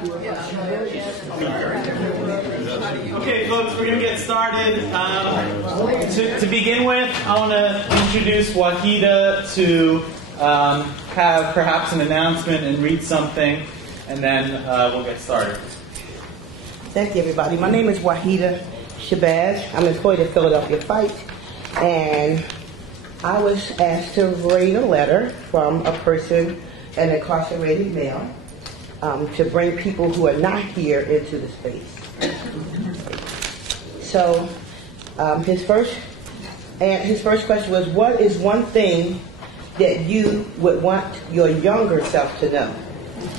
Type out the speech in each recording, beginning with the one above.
Okay, folks, we're going to get started. To begin with, I want to introduce Wahida to have perhaps an announcement and read something, and then we'll get started. Thank you, everybody. My name is Wahida Shabazz. I'm employed at Philadelphia Flythe, and I was asked to read a letter from a person, an incarcerated male, to bring people who are not here into the space. So his first question was, what is one thing that you would want your younger self to know?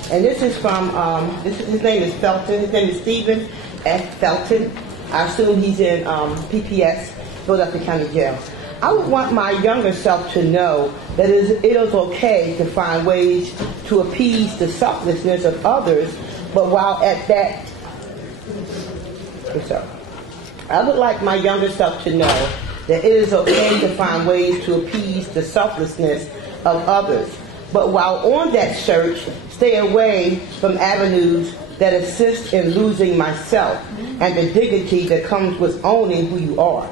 And this is from, his name is Felton. His name is Stephen F. Felton. I assume he's in PPS, Philadelphia County Jail. I would want my younger self to know that it is okay to find ways to appease the selflessness of others, but while at that, I would like my younger self to know that it is okay to find ways to appease the selflessness of others, but while on that search, stay away from avenues that assist in losing myself and the dignity that comes with owning who you are.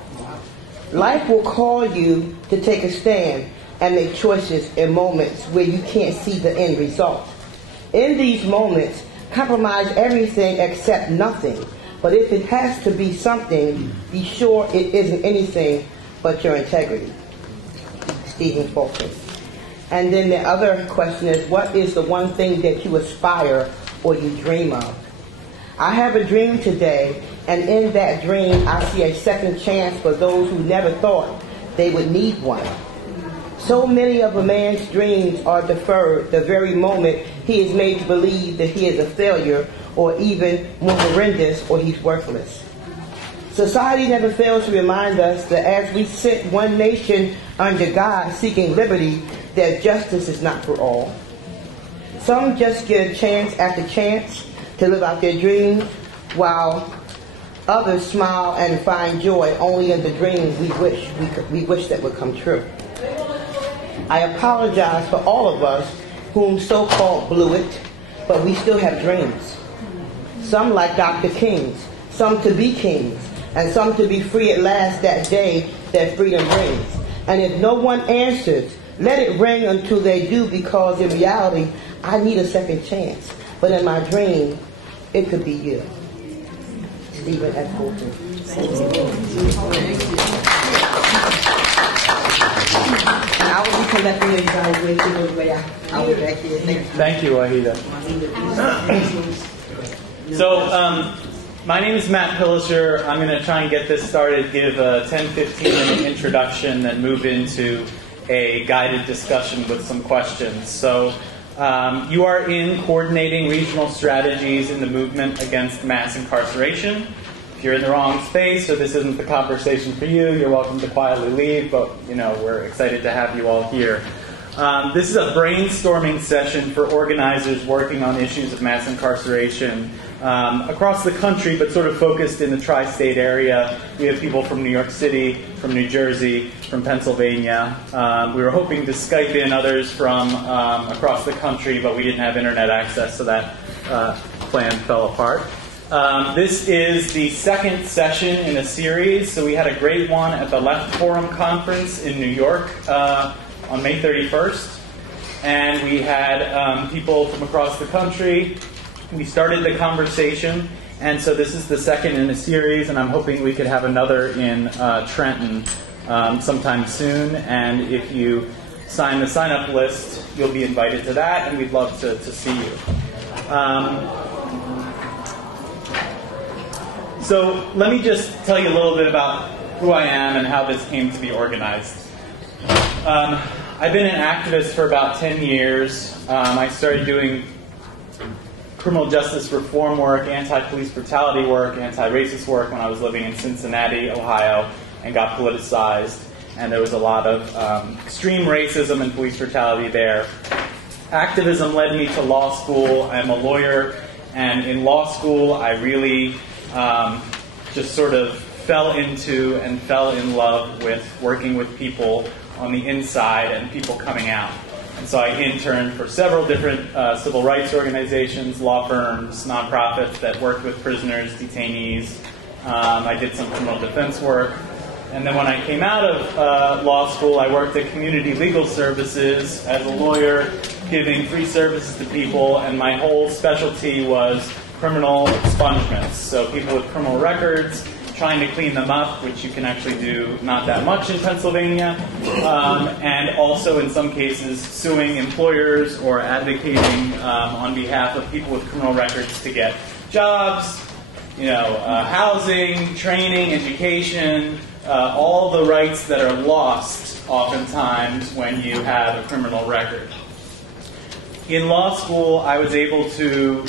Life will call you to take a stand and make choices in moments where you can't see the end result. In these moments, compromise everything except nothing. But if it has to be something, be sure it isn't anything but your integrity. Stephen Fulton. And then the other question is, what is the one thing that you aspire or you dream of? I have a dream today, and in that dream I see a second chance for those who never thought they would need one. So many of a man's dreams are deferred the very moment he is made to believe that he is a failure, or even more horrendous, or he's worthless. Society never fails to remind us that as we sit one nation under God seeking liberty, that justice is not for all. Some just get a chance after chance to live out their dreams, while others smile and find joy only in the dreams we wish that would come true. I apologize for all of us whom so-called blew it, but we still have dreams. Some like Dr. King's, some to be kings, and some to be free at last that day that freedom brings. And if no one answers, let it ring until they do, because in reality, I need a second chance. But in my dream, it could be you. Stephen F. Fulton. And I will be collecting your evaluation the way I will back here. Thank you, Wahida. So, my name is Matt Pillischer. I'm going to try and get this started, give a 10-15 minute introduction, then move into a guided discussion with some questions. So, you are in coordinating regional strategies in the movement against mass incarceration. If you're in the wrong space or this isn't the conversation for you, you're welcome to quietly leave, but we're excited to have you all here. This is a brainstorming session for organizers working on issues of mass incarceration across the country, but sort of focused in the tri-state area. We have people from New York City, from New Jersey, from Pennsylvania. We were hoping to Skype in others from across the country, but we didn't have internet access, so that plan fell apart. This is the second session in a series. So we had a great one at the Left Forum Conference in New York on May 31st. And we had people from across the country. We started the conversation. And so this is the second in a series. And I'm hoping we could have another in Trenton sometime soon. And if you sign the sign-up list, you'll be invited to that. And we'd love to see you. So let me just tell you a little bit about who I am and how this came to be organized. I've been an activist for about 10 years. I started doing criminal justice reform work, anti-police brutality work, anti-racist work when I was living in Cincinnati, Ohio, and got politicized. And there was a lot of extreme racism and police brutality there. Activism led me to law school. I'm a lawyer, and in law school I really just sort of fell into and fell in love with working with people on the inside and people coming out. And so I interned for several different civil rights organizations, law firms, nonprofits that worked with prisoners, detainees. I did some criminal defense work. And then when I came out of law school, I worked at Community Legal Services as a lawyer, giving free services to people, and my whole specialty was criminal expungements. So people with criminal records, trying to clean them up, which you can actually do not that much in Pennsylvania, and also in some cases suing employers or advocating on behalf of people with criminal records to get jobs, housing, training, education, all the rights that are lost oftentimes when you have a criminal record. In law school, I was able to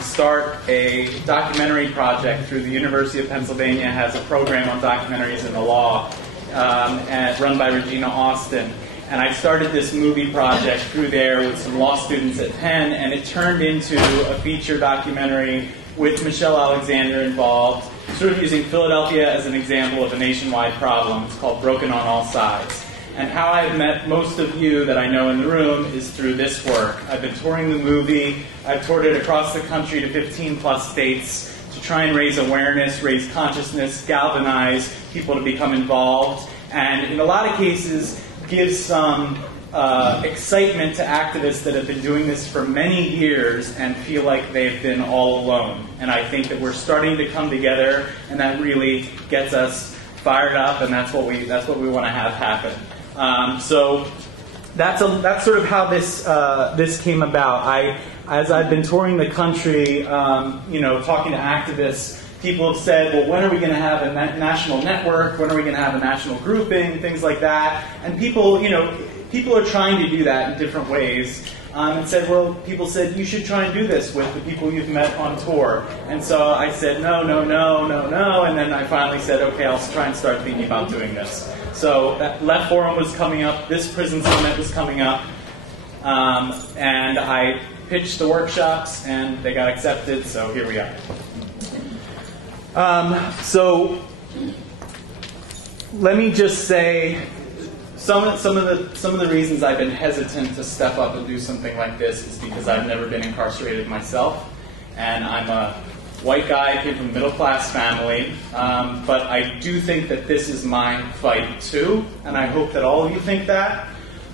start a documentary project through the University of Pennsylvania. It has a program on documentaries in the law run by Regina Austin. And I started this movie project through there with some law students at Penn, and it turned into a feature documentary with Michelle Alexander involved, sort of using Philadelphia as an example of a nationwide problem. It's called Broken on All Sides. And how I've met most of you that I know in the room is through this work. I've been touring the movie. I've toured it across the country to 15 plus states to try and raise awareness, raise consciousness, galvanize people to become involved, and in a lot of cases give some excitement to activists that have been doing this for many years and feel like they've been all alone. And I think that we're starting to come together, and that really gets us fired up, and that's what we want to have happen. So that's sort of how this came about. As I've been touring the country, talking to activists, people have said, well, when are we going to have a national network? When are we going to have a national grouping? Things like that. And people are trying to do that in different ways. And people said, you should try and do this with the people you've met on tour. And so I said, no. And then I finally said, okay, I'll try and start thinking about doing this. So that Left Forum was coming up, this prison summit was coming up, and I pitched the workshops, and they got accepted, so here we are. So let me just say some of the reasons I've been hesitant to step up and do something like this is because I've never been incarcerated myself, and I'm a white guy, I came from a middle-class family, but I do think that this is my fight too, and I hope that all of you think that.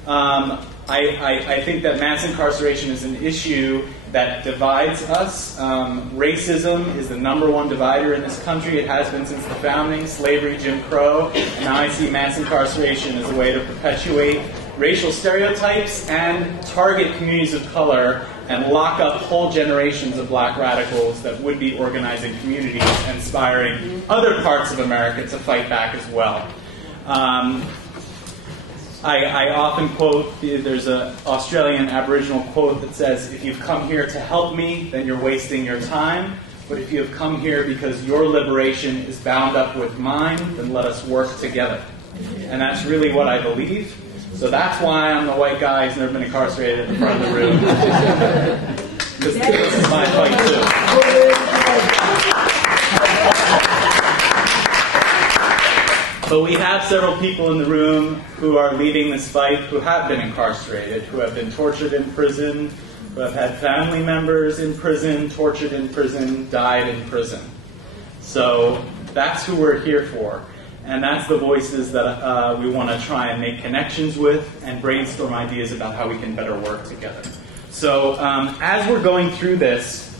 I think that mass incarceration is an issue that divides us. Racism is the #1 divider in this country. It has been since the founding, slavery, Jim Crow, and now I see mass incarceration as a way to perpetuate racial stereotypes and target communities of color and lock up whole generations of black radicals that would be organizing communities, inspiring other parts of America to fight back as well. I often quote, there's an Australian Aboriginal quote that says, if you've come here to help me, then you're wasting your time. But if you have come here because your liberation is bound up with mine, then let us work together. And that's really what I believe. So that's why I'm the white guy who's never been incarcerated in the front of the room. Because this is my fight too. But we have several people in the room who are leading this fight who have been incarcerated, who have been tortured in prison, who have had family members in prison, tortured in prison, died in prison. So that's who we're here for. And that's the voices that we want to try and make connections with and brainstorm ideas about how we can better work together. So as we're going through this,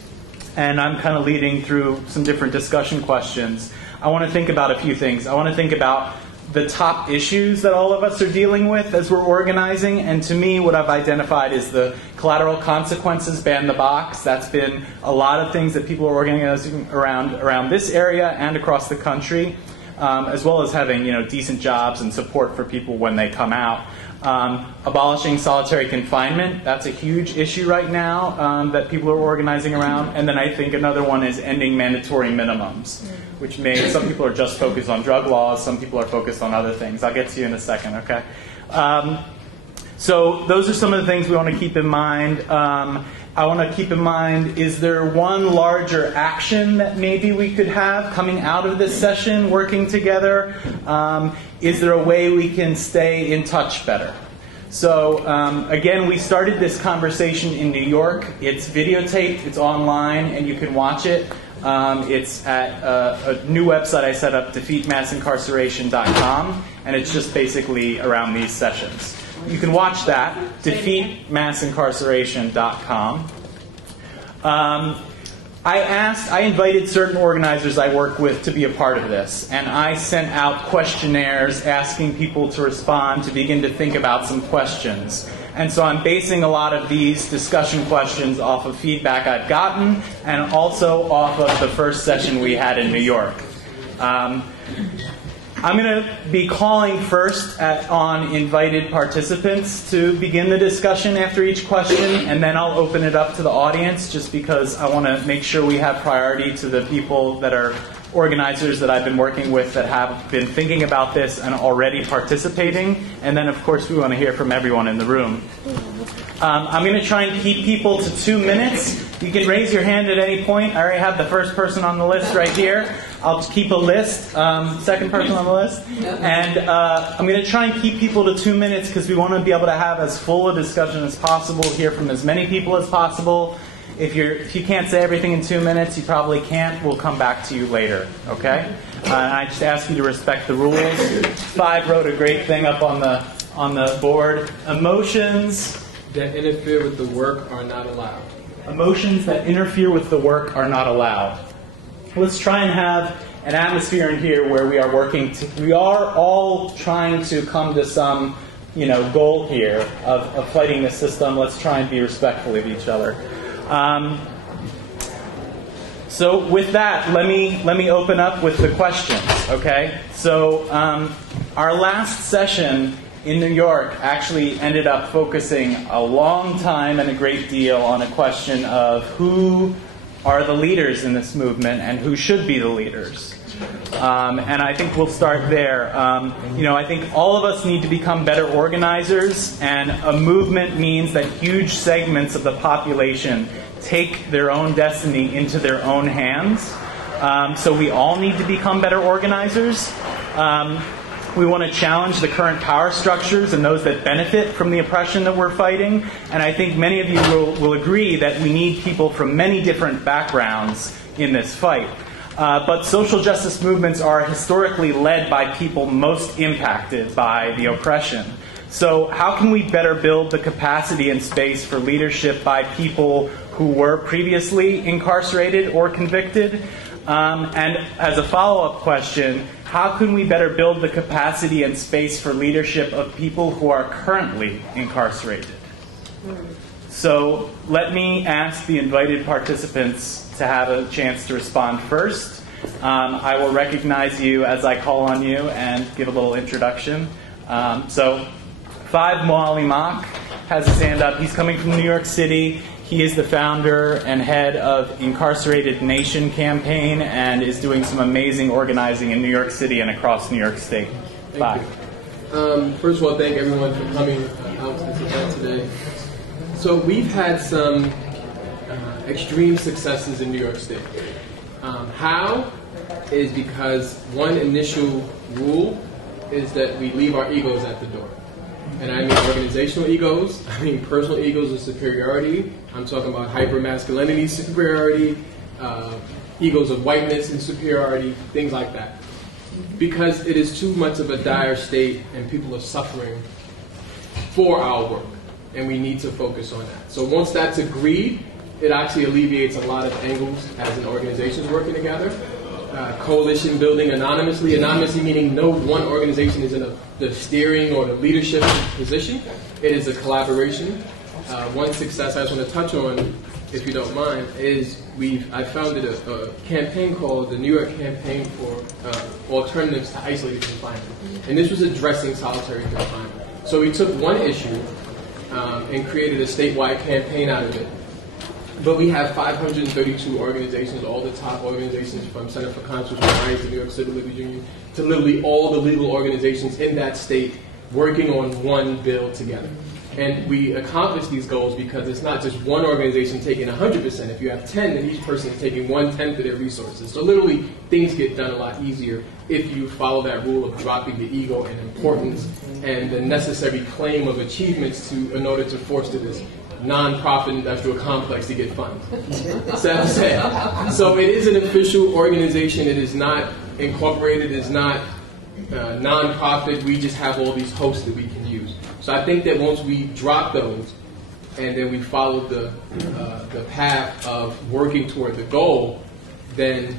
and I'm kind of leading through some different discussion questions, I want to think about a few things. I want to think about the top issues that all of us are dealing with as we're organizing. And to me, what I've identified is the collateral consequences, ban the box. That's been a lot of things that people are organizing around this area and across the country, as well as having decent jobs and support for people when they come out. Abolishing solitary confinement, that's a huge issue right now that people are organizing around. And then I think another one is ending mandatory minimums, which some people are just focused on drug laws, some people are focused on other things. I'll get to you in a second, okay? So those are some of the things we want to keep in mind. I want to keep in mind, is there one larger action that maybe we could have coming out of this session, working together? Is there a way we can stay in touch better? So again, we started this conversation in New York. It's videotaped, it's online, and you can watch it. It's at a new website I set up, defeatmassincarceration.com, and it's just basically around these sessions. You can watch that, defeatmassincarceration.com. I invited certain organizers I work with to be a part of this, and I sent out questionnaires asking people to respond, to begin to think about some questions. And so I'm basing a lot of these discussion questions off of feedback I've gotten, and also off of the first session we had in New York. I'm going to be calling first on invited participants to begin the discussion after each question, and then I'll open it up to the audience, just because I want to make sure we have priority to the people that are organizers that I've been working with that have been thinking about this and already participating. And then, of course, we want to hear from everyone in the room. I'm going to try and keep people to 2 minutes. You can raise your hand at any point. I already have the first person on the list right here. I'll keep a list, second person on the list. And I'm going to try and keep people to 2 minutes because we want to be able to have as full a discussion as possible, hear from as many people as possible. If you can't say everything in 2 minutes, you probably can't. We'll come back to you later, okay? And I just ask you to respect the rules. Flythe wrote a great thing up on the board. Emotions that interfere with the work are not allowed. Emotions that interfere with the work are not allowed. Let's try and have an atmosphere in here where we are we are all trying to come to some, goal here of fighting the system. Let's try and be respectful of each other. So with that, let me open up with the questions, okay? So our last session in New York actually ended up focusing a long time and a great deal on a question of who are the leaders in this movement and who should be the leaders. And I think we'll start there. I think all of us need to become better organizers, and a movement means that huge segments of the population take their own destiny into their own hands. So we all need to become better organizers. We want to challenge the current power structures and those that benefit from the oppression that we're fighting. And I think many of you will agree that we need people from many different backgrounds in this fight. But social justice movements are historically led by people most impacted by the oppression. So how can we better build the capacity and space for leadership by people who were previously incarcerated or convicted? And as a follow-up question, how can we better build the capacity and space for leadership of people who are currently incarcerated? So let me ask the invited participants to have a chance to respond first. I will recognize you as I call on you and give a little introduction. So Flythe Mualimm-ak has his hand up. He's coming from New York City. He is the founder and head of Incarcerated Nation campaign and is doing some amazing organizing in New York City and across New York State. Thank you. First of all, thank everyone for coming out to this event today. So we've had some extreme successes in New York State. How is because one initial rule is that we leave our egos at the door. And I mean organizational egos, I mean personal egos of superiority. I'm talking about hyper-masculinity superiority, egos of whiteness and superiority, things like that. Because it is too much of a dire state and people are suffering for our work. And we need to focus on that. So once that's agreed, it actually alleviates a lot of angles as an organization is working together. Coalition building anonymously. Anonymously meaning no one organization is in the steering or the leadership position. It is a collaboration. One success I just want to touch on, if you don't mind, is I founded a campaign called the New York Campaign for Alternatives to Isolated Confinement. And this was addressing solitary confinement. So we took one issue and created a statewide campaign out of it. But we have 532 organizations, all the top organizations from Center for Constitutional Rights to New York City Liberty Union to literally all the legal organizations in that state working on one bill together. And we accomplish these goals because it's not just one organization taking 100%. If you have 10, then each person is taking 1/10 of their resources. So literally, things get done a lot easier if you follow that rule of dropping the ego and importance and the necessary claim of achievements in order to foster this non-profit industrial complex to get funds. Sad to say. So it is an official organization. It is not incorporated. It is not non-profit. We just have all these hosts that we can use. So I think that once we drop those and then we follow the path of working toward the goal, then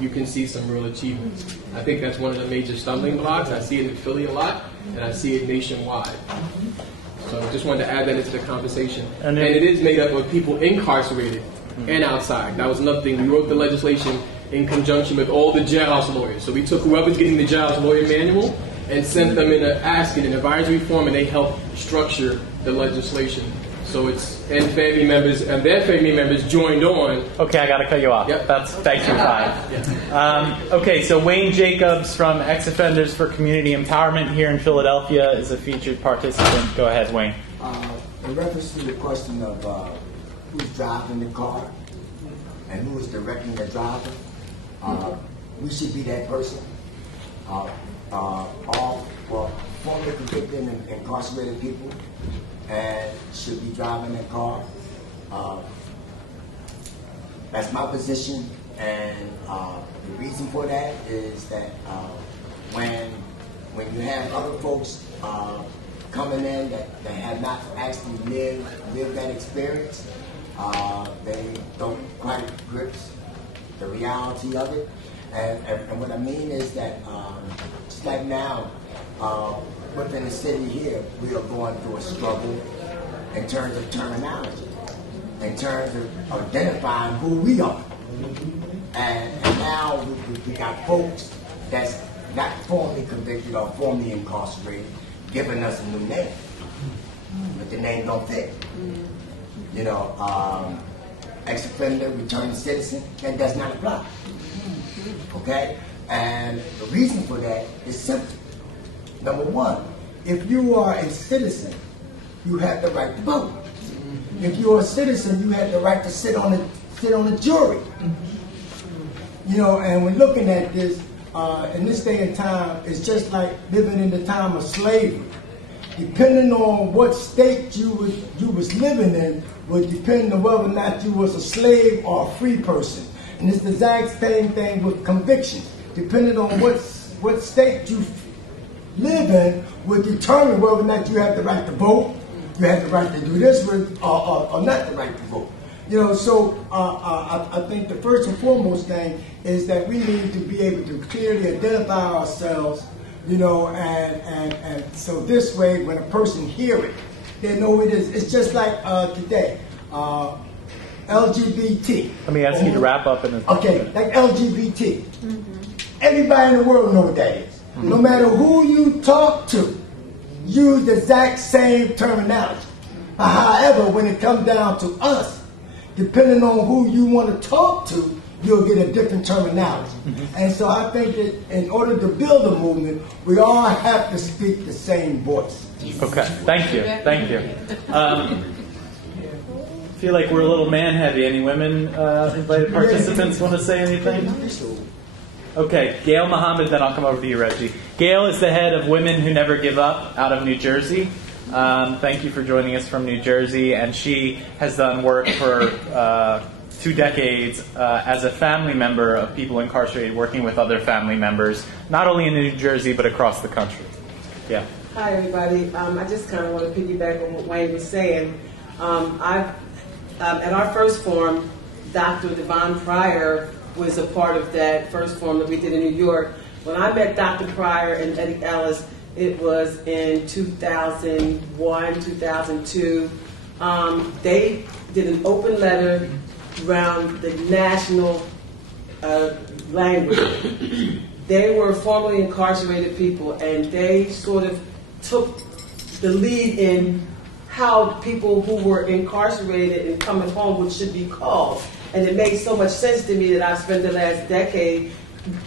you can see some real achievements. I think that's one of the major stumbling blocks. I see it in Philly a lot, and I see it nationwide. So I just wanted to add that into the conversation. And it is made up of people incarcerated and outside. That was another thing. We wrote the legislation in conjunction with all the jailhouse lawyers. So we took whoever's getting the jailhouse lawyer manual and sent them in an advisory form, and they helped structure the legislation. So it's, and family members, and their family members joined on. Okay, I got to cut you off. Yep. Thanks for time. Yeah. Okay, so Wayne Jacobs from Ex-Offenders for Community Empowerment here in Philadelphia is a featured participant. Go ahead, Wayne. In reference to the question of who's driving the car and who is directing the driver, we should be that person. All formerly convicted and incarcerated people and should be driving a car. That's my position, and the reason for that is that when you have other folks coming in that have not actually lived that experience, they don't quite grasp the reality of it. And what I mean is that just like now, within the city here, we are going through a struggle in terms of terminology, in terms of identifying who we are. And now we got folks that's not formally convicted or formally incarcerated giving us a new name, but the name don't fit. You know, ex-offender, returned citizen, that does not apply. Okay? And the reason for that is simple. Number one, if you are a citizen, you have the right to vote. If you're a citizen, you have the right to sit on a jury. You know, and when looking at this, in this day and time, it's just like living in the time of slavery. Depending on what state you was living in would depend on whether or not you was a slave or a free person. And it's the exact same thing with convictions. Depending on what state you live in would determine whether or not you have the right to vote, you have the right to do this with, or not the right to vote. You know, so I think the first and foremost thing is that we need to be able to clearly identify ourselves, you know, and so this way when a person hear it, they know it is. It's just like today, LGBT. Let me ask you to wrap up in a Okay, like LGBT. Everybody in the world knows what that is. No matter who you talk to, use the exact same terminology. However, when it comes down to us, depending on who you want to talk to, you'll get a different terminology. And so I think that in order to build a movement, we all have to speak the same voice. Okay, thank you. I feel like we're a little man-heavy. Any women invited participants want to say anything? Okay, Gale Muhammad, then I'll come over to you, Reggie. Gale is the head of Women Who Never Give Up out of New Jersey. Thank you for joining us from New Jersey. And she has done work for 2 decades as a family member of people incarcerated, working with other family members, not only in New Jersey, but across the country. Yeah. Hi, everybody. I just kind of want to piggyback on what Wayne was saying. At our first forum, Dr. Devon Pryor was a part of that first forum that we did in New York. When I met Dr. Pryor and Eddie Ellis, it was in 2001, 2002. They did an open letter around the national language. They were formerly incarcerated people, and they sort of took the lead in how people who were incarcerated and coming home should be called. And it made so much sense to me that I've spent the last decade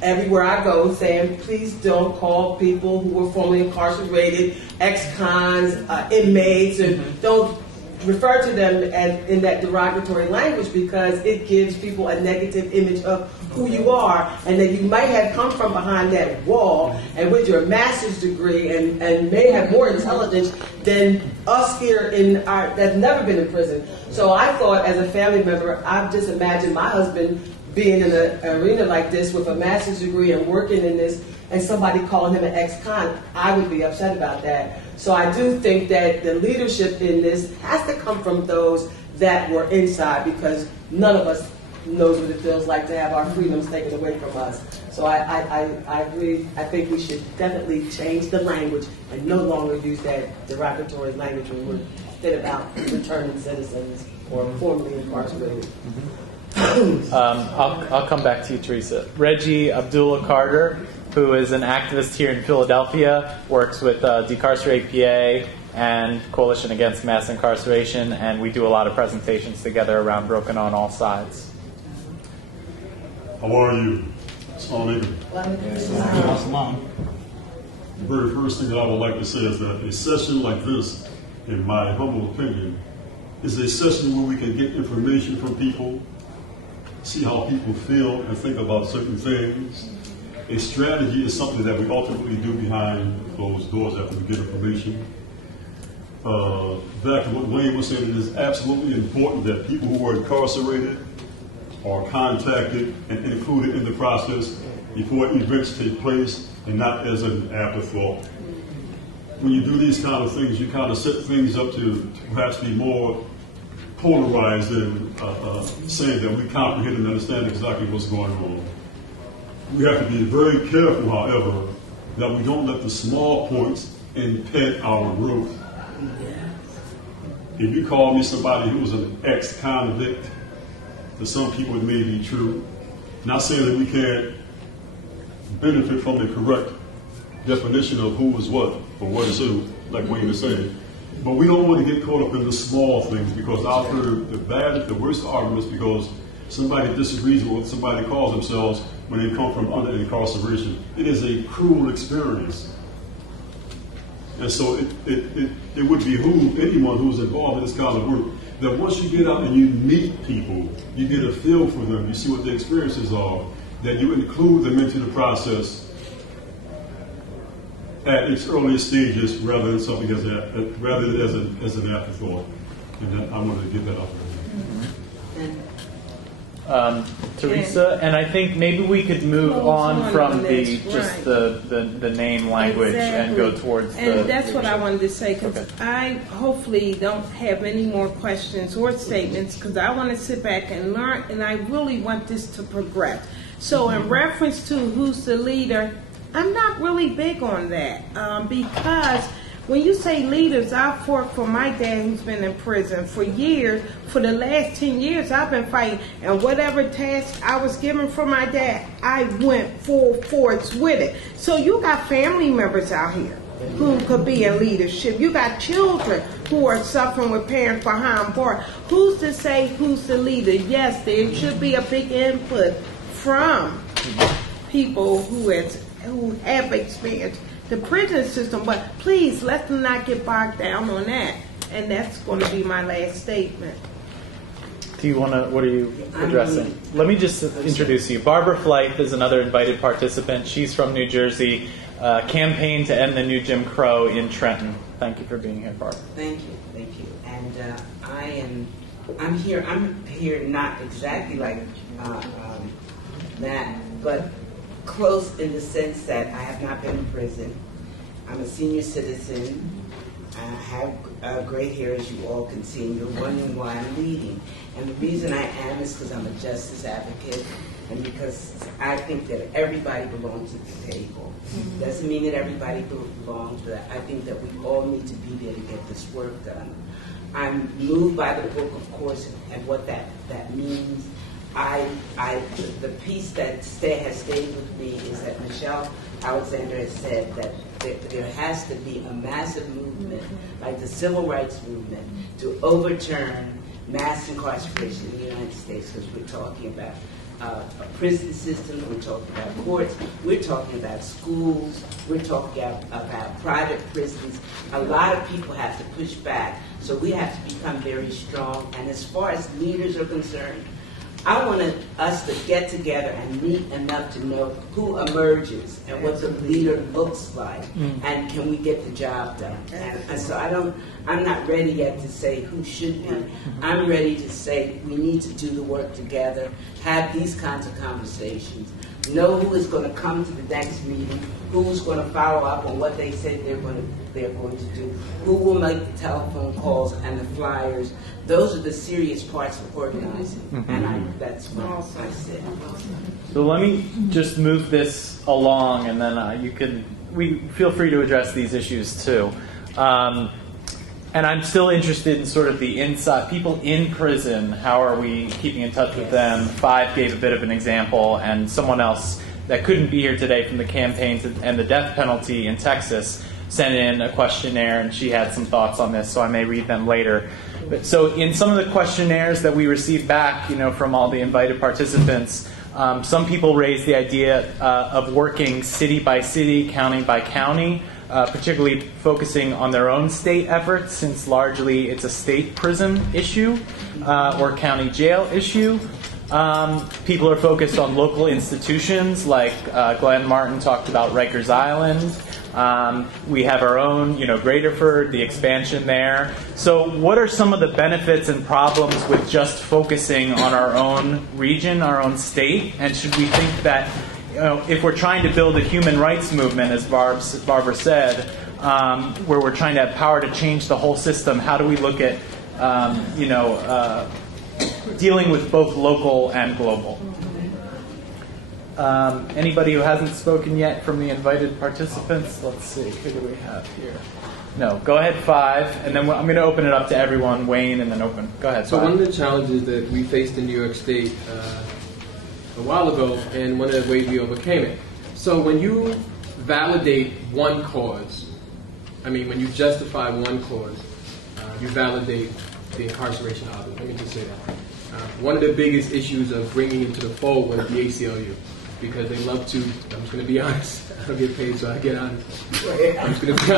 everywhere I go saying, please don't call people who were formerly incarcerated, ex-cons, inmates, and don't refer to them in that derogatory language, because it gives people a negative image of who you are, and that you might have come from behind that wall and with your master's degree and may have more intelligence than us here that's never been in prison. So I thought, as a family member, I've just imagined my husband being in an arena like this with a master's degree and working in this, and somebody calling him an ex-con. I would be upset about that. So I do think that the leadership in this has to come from those that were inside, because none of us knows what it feels like to have our freedoms taken away from us. So I agree. I think we should definitely change the language and no longer use that derogatory language when we're thinking about returning citizens or formerly incarcerated. I'll come back to you, Teresa. Reggie Abdullah Carter, who is an activist here in Philadelphia, works with Decarcerate PA and Coalition Against Mass Incarceration, and we do a lot of presentations together around Broken on All Sides. How are you? Assalamu alaikum. The very first thing that I would like to say is that a session like this, in my humble opinion, is a session where we can get information from people, see how people feel and think about certain things. A strategy is something that we ultimately do behind closed doors after we get information. Back to what Wayne was saying, it is absolutely important that people who are incarcerated are contacted and included in the process before events take place, and not as an afterthought. When you do these kind of things, you kind of set things up to perhaps be more polarized than saying that we comprehend and understand exactly what's going on. We have to be very careful, however, that we don't let the small points impede our growth. If you call me somebody who was an ex-convict, to some people it may be true. Not saying that we can't benefit from the correct definition of who is what or what is who, like Wayne is saying. But we don't want to get caught up in the small things, because I've heard the worst arguments because somebody disagrees with what somebody calls themselves when they come from under incarceration. It is a cruel experience. And so it would behoove anyone who's involved in this kind of work that once you get out and you meet people, you get a feel for them, you see what their experiences are, that you include them into the process at its earliest stages rather than something as an afterthought. And that, I wanted to get that out there. Teresa, and I think maybe we could move on from the name language and go towards and that's what I wanted to say, because I hopefully don't have any more questions or statements, because I want to sit back and learn, and I really want this to progress. So in reference to who's the leader, I'm not really big on that, because when you say leaders, I fought for my dad who's been in prison for years. For the last 10 years, I've been fighting. And whatever task I was given from my dad, I went full force with it. So you got family members out here who could be in leadership. You got children who are suffering with parents behind bars. Who's to say who's the leader? Yes, there should be a big input from people who have experience the prison system, but please let them not get bogged down on that. And that's going to be my last statement. Do you want to, what are you addressing? Let me just introduce you. Barbara Flythe is another invited participant. She's from New Jersey, campaign to end the new Jim Crow in Trenton. Thank you for being here, Barbara. Thank you. And I'm here not exactly like Matt, but close in the sense that I have not been in prison. I'm a senior citizen. I have gray hair, as you all can see, and you're wondering why I'm leading. And the reason I am is because I'm a justice advocate, and because I think that everybody belongs at the table. Doesn't mean that everybody belongs, but I think that we all need to be there to get this work done. I'm moved by the book, of course, and what that means. The piece that has stayed with me is that Michelle Alexander has said that there has to be a massive movement, like the civil rights movement, to overturn mass incarceration in the United States, because we're talking about a prison system, we're talking about courts, we're talking about schools, we're talking about private prisons. A lot of people have to push back, so we have to become very strong. And as far as leaders are concerned, I wanted us to get together and meet enough to know who emerges and what the leader looks like, and can we get the job done. And so I'm not ready yet to say who should be. I'm ready to say we need to do the work together, have these kinds of conversations, know who is going to come to the next meeting, who's going to follow up on what they said they're going to do, who will make the telephone calls and the flyers. Those are the serious parts of organizing, and that's what I said. So let me just move this along, and then we feel free to address these issues too. And I'm still interested in sort of the inside, people in prison, how are we keeping in touch with them? Flythe gave a bit of an example, and someone else that couldn't be here today from the campaign and the death penalty in Texas sent in a questionnaire, and she had some thoughts on this, so I may read them later. But so in some of the questionnaires that we received back, from all the invited participants, some people raised the idea of working city by city, county by county, particularly focusing on their own state efforts, since largely it's a state prison issue or county jail issue. People are focused on local institutions, like Glenn Martin talked about Rikers Island. We have our own, Graterford, the expansion there. So what are some of the benefits and problems with just focusing on our own region, our own state? And should we think that, if we're trying to build a human rights movement, as Barbara said, where we're trying to have power to change the whole system, how do we look at, dealing with both local and global? Anybody who hasn't spoken yet from the invited participants? Let's see, who do we have here? No, go ahead, Flythe, and then I'm going to open it up to everyone, Wayne, and then open. Go ahead, So Flythe. one of the challenges that we faced in New York State a while ago, and one of the ways we overcame it. So when you validate one cause, when you justify one cause, you validate the incarceration of others. Let me just say that. One of the biggest issues of bringing it to the fold was the ACLU, because they love to, I'm just going to be honest, I don't get paid so I get honest. I'm just going to be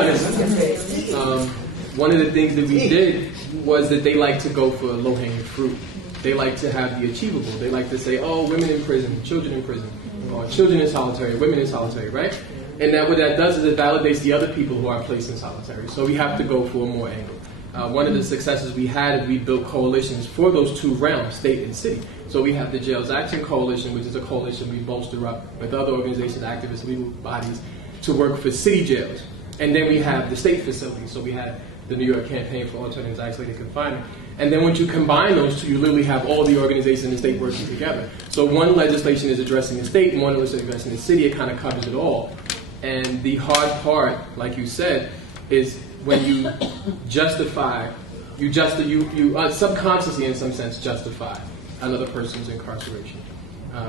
honest. One of the things that we did was that they like to go for low-hanging fruit. They like to have the achievable. They like to say, oh, women in prison, children in prison, or children in solitary, women in solitary, right? And what that does is it validates the other people who are placed in solitary. So we have to go for a more angle. One of the successes we had is we built coalitions for those two realms, state and city. So we have the Jails Action Coalition, which is a coalition we bolster up with other organizations, activists, legal bodies, to work for city jails. And then we have the state facilities. So we had the New York Campaign for Alternatives Isolated Confinement. And then once you combine those two, you literally have all the organizations in the state working together. So one legislation is addressing the state, and one is addressing the city. It kind of covers it all. And the hard part, like you said, is when you justify, you subconsciously, in some sense, justify another person's incarceration.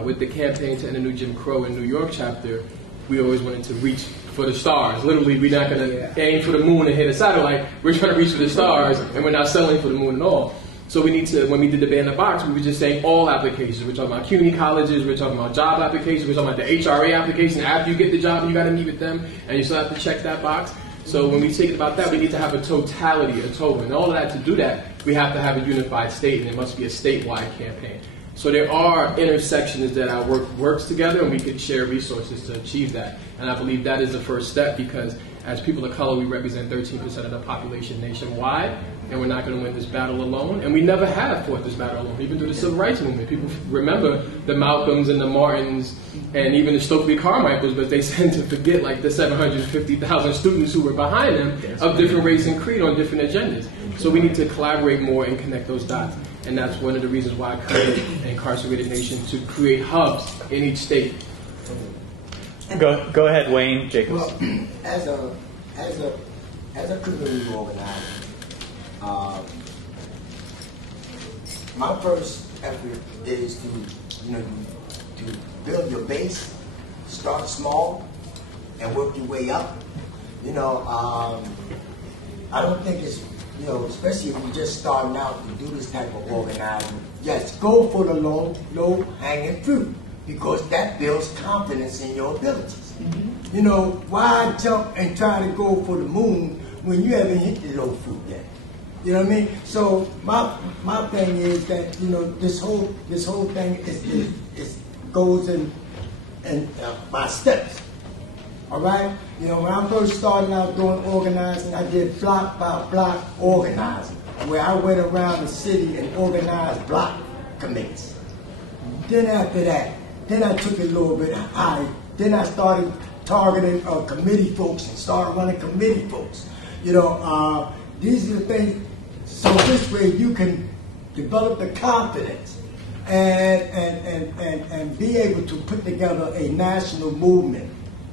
With the campaign to end the new Jim Crow in New York chapter, we always wanted to reach for the stars. Literally, we're not going to aim for the moon and hit a satellite. We're trying to reach for the stars, and we're not settling for the moon at all. So we need to, when we did the Ban the Box, we were just saying all applications. We're talking about community colleges, we're talking about job applications, we're talking about the HRA application. After you get the job, you got to meet with them, and you still have to check that box. So when we think about that, we need to have a totality, a total. And all of that, to do that, we have to have a unified state, and it must be a statewide campaign. So there are intersections that our work works together, and we can share resources to achieve that. And I believe that is the first step, because as people of color, we represent 13% of the population nationwide, and we're not going to win this battle alone. And we never have fought this battle alone, even through the Civil Rights Movement. People remember the Malcolms and the Martins and even the Stokely Carmichaels, but they tend to forget like the 750,000 students who were behind them of different race and creed on different agendas. So we need to collaborate more and connect those dots. And that's one of the reasons why I created Incarcerated Nation, to create hubs in each state. Go ahead, Wayne Jacobs. Well, as a community organizer, my first effort is to build your base, start small, and work your way up. I don't think it's you know, especially if you're just starting out to do this type of organizing, yes, go for the low-hanging fruit, because that builds confidence in your abilities. Mm-hmm. You know, why jump and try to go for the moon when you haven't hit the low fruit yet? You know what I mean? So my thing is that, you know, this whole thing is goes in by steps. All right? You know, when I first started out doing organizing, I did block by block organizing, where I went around the city and organized block committees. Then after that, then I took it a little bit higher. Then I started targeting committee folks and started running committee folks. You know, these are the things. So this way you can develop the confidence and be able to put together a national movement.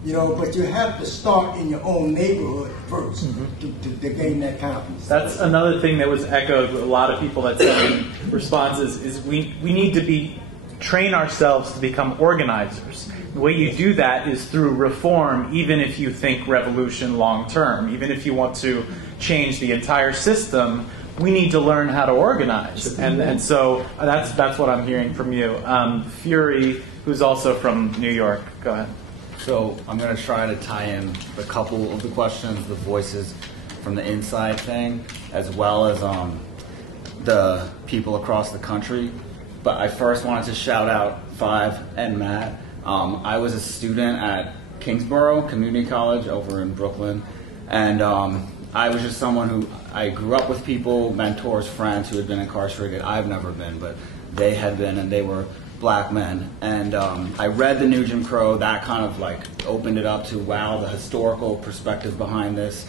You know, but you have to start in your own neighborhood first to gain that confidence. That's another thing that was echoed with a lot of people that said in responses is we need to train ourselves to become organizers. The way you do that is through reform, even if you think revolution long term. Even if you want to change the entire system, we need to learn how to organize. And so that's what I'm hearing from you. Fury, who's also from New York, go ahead. So I'm going to try to tie in a couple of the questions, the voices from the inside thing, as well as the people across the country. But I first wanted to shout out Flythe and Matt. I was a student at Kingsborough Community College over in Brooklyn, and I was just someone who, I grew up with people, mentors, friends who had been incarcerated. I've never been, but they had been, and they were black men. And I read The New Jim Crow. That kind of like opened it up to, wow, the historical perspective behind this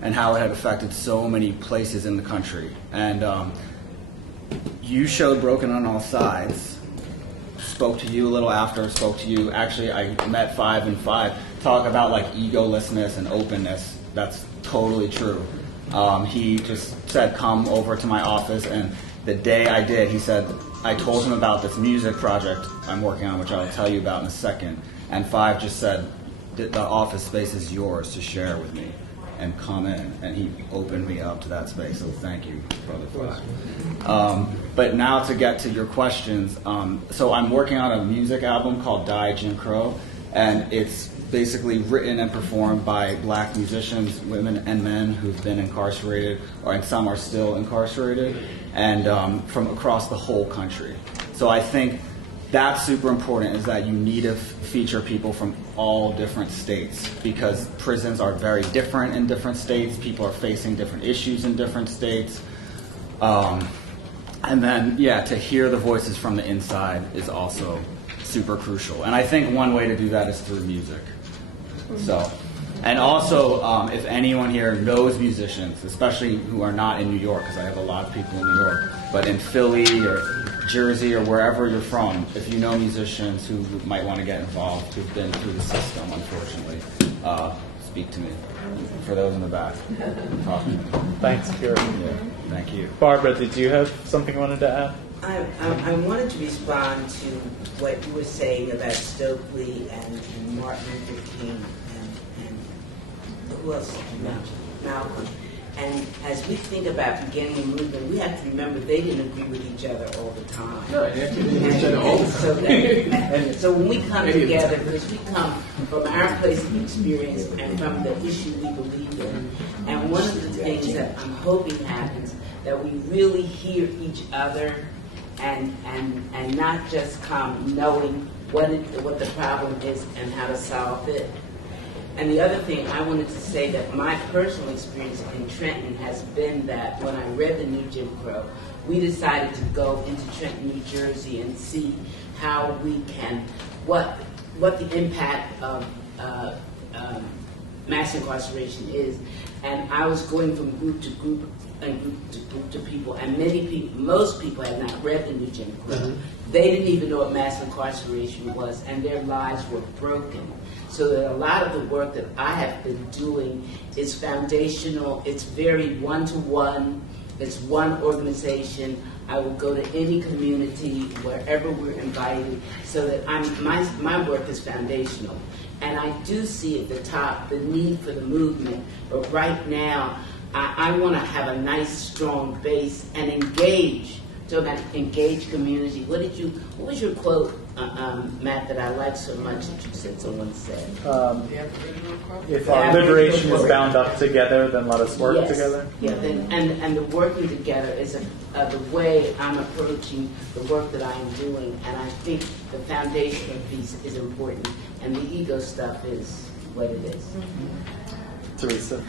and how it had affected so many places in the country. And you showed Broken on All Sides. Spoke to you a little after, spoke to you. Actually, I met Flythe and Flythe. Talk about like egolessness and openness. That's totally true. He just said, come over to my office, and the day I did, he said, I told him about this music project I'm working on, which I'll tell you about in a second. And Flythe just said, the office space is yours to share with me, and come in. And he opened me up to that space, so thank you, Brother Flythe. But now to get to your questions. So I'm working on a music album called Die Jim Crow, and it's basically written and performed by black musicians, women and men who've been incarcerated, and some are still incarcerated, and from across the whole country. So I think that's super important, is that you need to feature people from all different states, because prisons are very different in different states. People are facing different issues in different states. And then, yeah, to hear the voices from the inside is also super crucial. And I think one way to do that is through music. So, and also, if anyone here knows musicians, especially who are not in New York, because I have a lot of people in New York, but in Philly or Jersey or wherever you're from, if you know musicians who might want to get involved, who've been through the system, unfortunately, speak to me. For those in the back, talk to me. Thanks, Fury. Yeah, thank you. Barbara, did you have something you wanted to add? I wanted to respond to what you were saying about Stokely and Martin Luther King and who else? Malcolm. And as we think about beginning a movement, we have to remember they didn't agree with each other all the time. No, they have to agree with each other all the time. So when we come together, because we come from our place of experience and from the issue we believe in, and one of the things that I'm hoping happens, that we really hear each other and not just come knowing what the problem is and how to solve it. And the other thing I wanted to say, that my personal experience in Trenton has been that when I read The New Jim Crow, we decided to go into Trenton, New Jersey, and see how we can, what the impact of mass incarceration is. And I was going from group to group and group to people, and most people had not read The New Jim Crow. Mm-hmm. They didn't even know what mass incarceration was, and their lives were broken. So that a lot of the work that I have been doing is foundational. It's very one-to-one. It's one organization. I will go to any community, wherever we're invited, so that my work is foundational. And I do see at the top the need for the movement, but right now I want to have a nice, strong base and engage. So that engaged community. What was your quote, Matt, that I liked so much that you said someone said? If our liberation is bound up together, then let us work together. Yeah, and the working together is the way I'm approaching the work that I am doing, and I think the foundational piece is important, and the ego stuff is what it is. Teresa.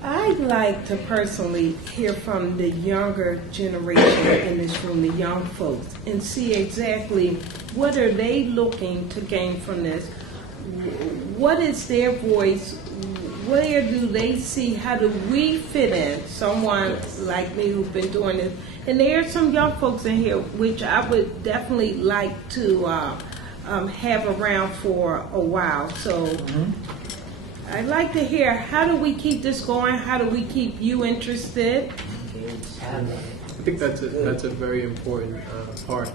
I'd like to personally hear from the younger generation in this room, the young folks, and see exactly what are they looking to gain from this. What is their voice? Where do they see? How do we fit in? Someone like me who's been doing this. And there are some young folks in here which I would definitely like to have around for a while. So I'd like to hear, how do we keep this going? How do we keep you interested? I think that's a very important part.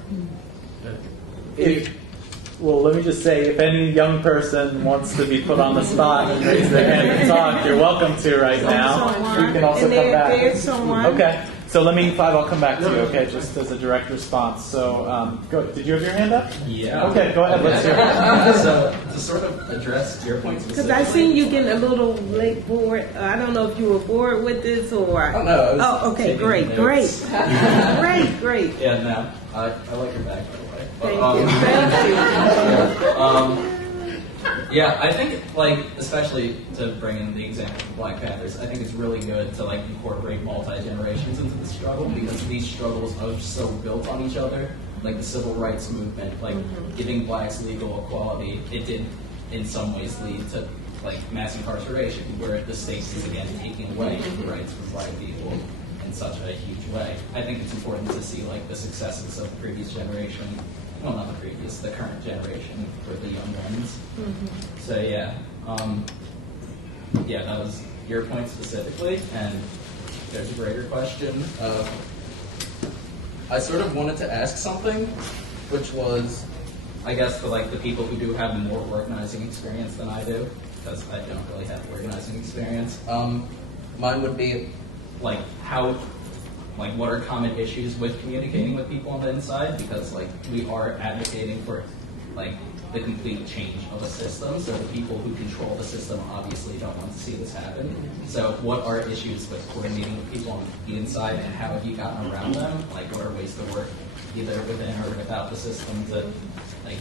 Well, let me just say, if any young person wants to be put on the spot and raise their hand and talk, you're welcome to right now. You can also come back. There's someone. Okay. So let me, Flythe, I'll come back to you, okay, just as a direct response. So, go. Did you have your hand up? Yeah. Okay, go ahead. Let's hear it. So, to sort of address your point Because specifically. I seen you getting a little late bored. I don't know if you were bored with this or. Oh, no. Oh, okay, great. Great. Yeah, no. I like your bag, by the way. Thank you. Yeah, I think, like, especially to bring in the example of Black Panthers, I think it's really good to, like, incorporate multi-generations into the struggle, because these struggles are so built on each other. Like the civil rights movement, like giving blacks legal equality, it did in some ways lead to, like, mass incarceration, where the state is again taking away the rights from black people in such a huge way. I think it's important to see, like, the successes of the previous generation. Well, not the previous, the current generation for the young ones. So yeah, that was your point specifically, and there's a greater question. I sort of wanted to ask something, which was, I guess, for like the people who do have more organizing experience than I do, because I don't really have organizing experience. Mine would be like what are common issues with communicating with people on the inside? Because like we are advocating for like the complete change of a system. So the people who control the system obviously don't want to see this happen. So what are issues with coordinating with people on the inside, and how have you gotten around them? Like what are ways to work either within or without the system to like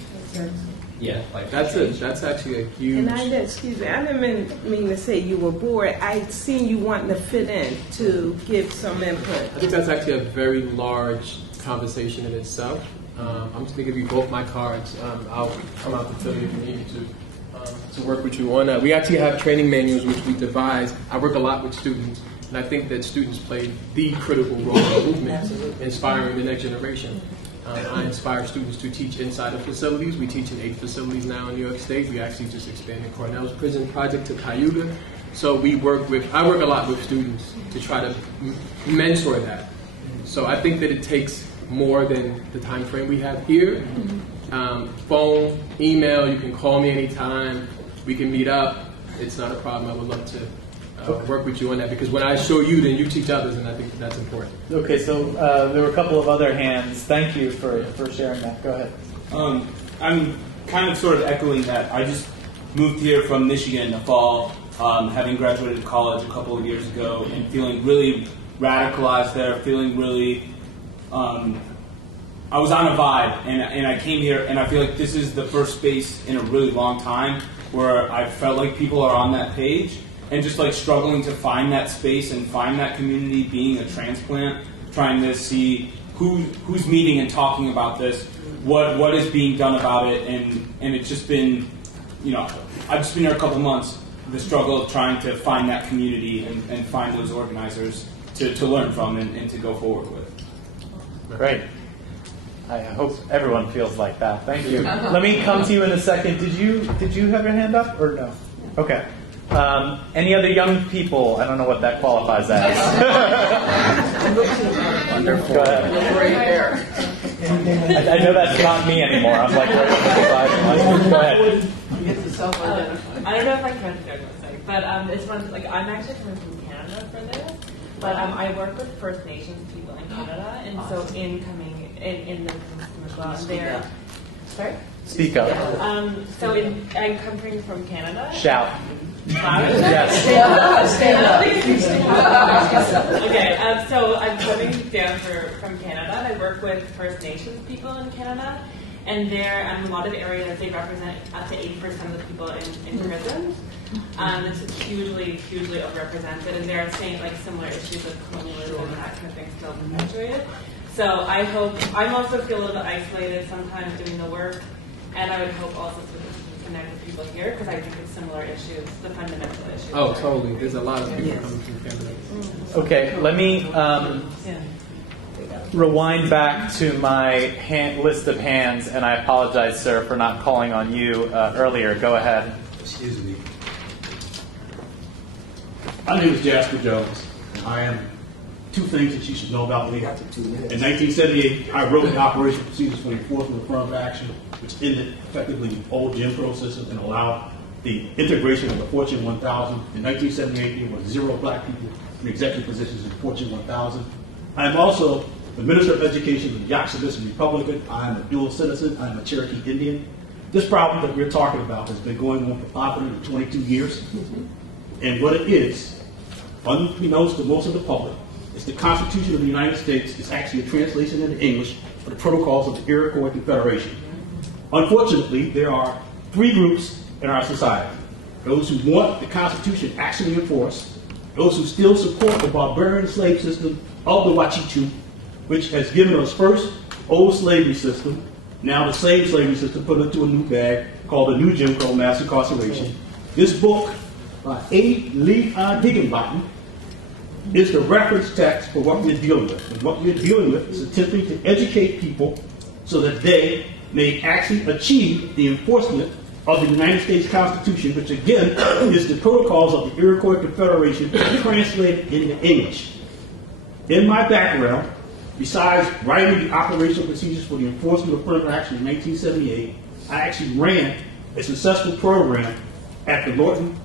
that's actually a huge. And excuse me, I didn't mean to say you were bored. I seen you wanting to fit in to give some input. I think that's actually a very large conversation in itself. I'm just going to give you both my cards. I'll come out to Philly if you need me to work with you on that. We actually have training manuals which we devise. I work a lot with students, and I think that students play the critical role in the movement, inspiring the next generation. I inspire students to teach inside of facilities. We teach in 8 facilities now in New York State. We actually just expanded Cornell's prison project to Cayuga. So I work a lot with students to try to mentor that. So I think that it takes more than the time frame we have here. Phone, email, you can call me anytime. We can meet up. It's not a problem. I would love to work with you on that, because when I show you, then you teach others, and I think that's important. Okay, so there were a couple of other hands. Thank you for sharing that. Go ahead. I'm kind of sort of echoing that. I just moved here from Michigan in the fall, having graduated college a couple of years ago, and feeling really radicalized there, feeling really... I was on a vibe, and I came here, and I feel like this is the first space in a really long time where I felt like people are on that page, and just like struggling to find that space and find that community, being a transplant, trying to see who's meeting and talking about this, what is being done about it, and it's just been, I've just been here a couple months, the struggle of trying to find that community and find those organizers to learn from and to go forward with. Great. I hope everyone feels like that. Thank you. Let me come to you in a second. Did you have your hand up or no? Okay. Any other young people? I don't know what that qualifies as. Wonderful. Go ahead. Right there. I know that's not me anymore. I'm like right on the side. Go ahead. I don't know if I can share this thing, but it's one, like, I'm actually coming from Canada, Canada for this. But I work with First Nations people in Canada, and so in the as well, they're sorry. Speak up. I'm coming from Canada. Shout. Yes. Stand up. Okay, so I'm coming down from Canada, and I work with First Nations people in Canada, and there, a lot of areas, they represent up to 80% of the people in prisons. It's hugely overrepresented, and they're saying like similar issues of colonialism and that kind of thing still perpetuated. So I also feel a little bit isolated sometimes doing the work, and I would hope also to connect with people here because I think it's similar issues, the fundamental issues. Oh, totally. There's a lot of people coming from Canada. Okay, let me rewind back to my list of hands, and I apologize, sir, for not calling on you earlier. Go ahead. Excuse me. My name is Jasper Jones. I am two things that you should know about me. In 1978, I wrote the Operational Procedures for the Enforcement of Affirmative Action, which ended effectively the old Jim Crow system and allowed the integration of the Fortune 1000. In 1978, there were 0 black people in executive positions in the Fortune 1000. I am also the Minister of Education of the Yaxabisan Republican. I am a dual citizen. I am a Cherokee Indian. This problem that we're talking about has been going on for 522 years. And what it is, unbeknownst to most of the public, is the Constitution of the United States is actually a translation into English for the Protocols of the Iroquois Confederation. Unfortunately, there are 3 groups in our society. Those who want the Constitution actually enforced, those who still support the barbarian slave system of the Wachichu, which has given us first old slavery system, now the same slavery system put into a new bag called the new Jim Crow Mass Incarceration. This book by A. Lee Higginbotham is the reference text for what we're dealing with. And what we're dealing with is attempting to educate people so that they may actually achieve the enforcement of the United States Constitution, which again is the Protocols of the Iroquois Confederation translated into English. In my background, besides writing the Operational Procedures for the Enforcement of Affirmative Action in 1978, I actually ran a successful program at the Lorton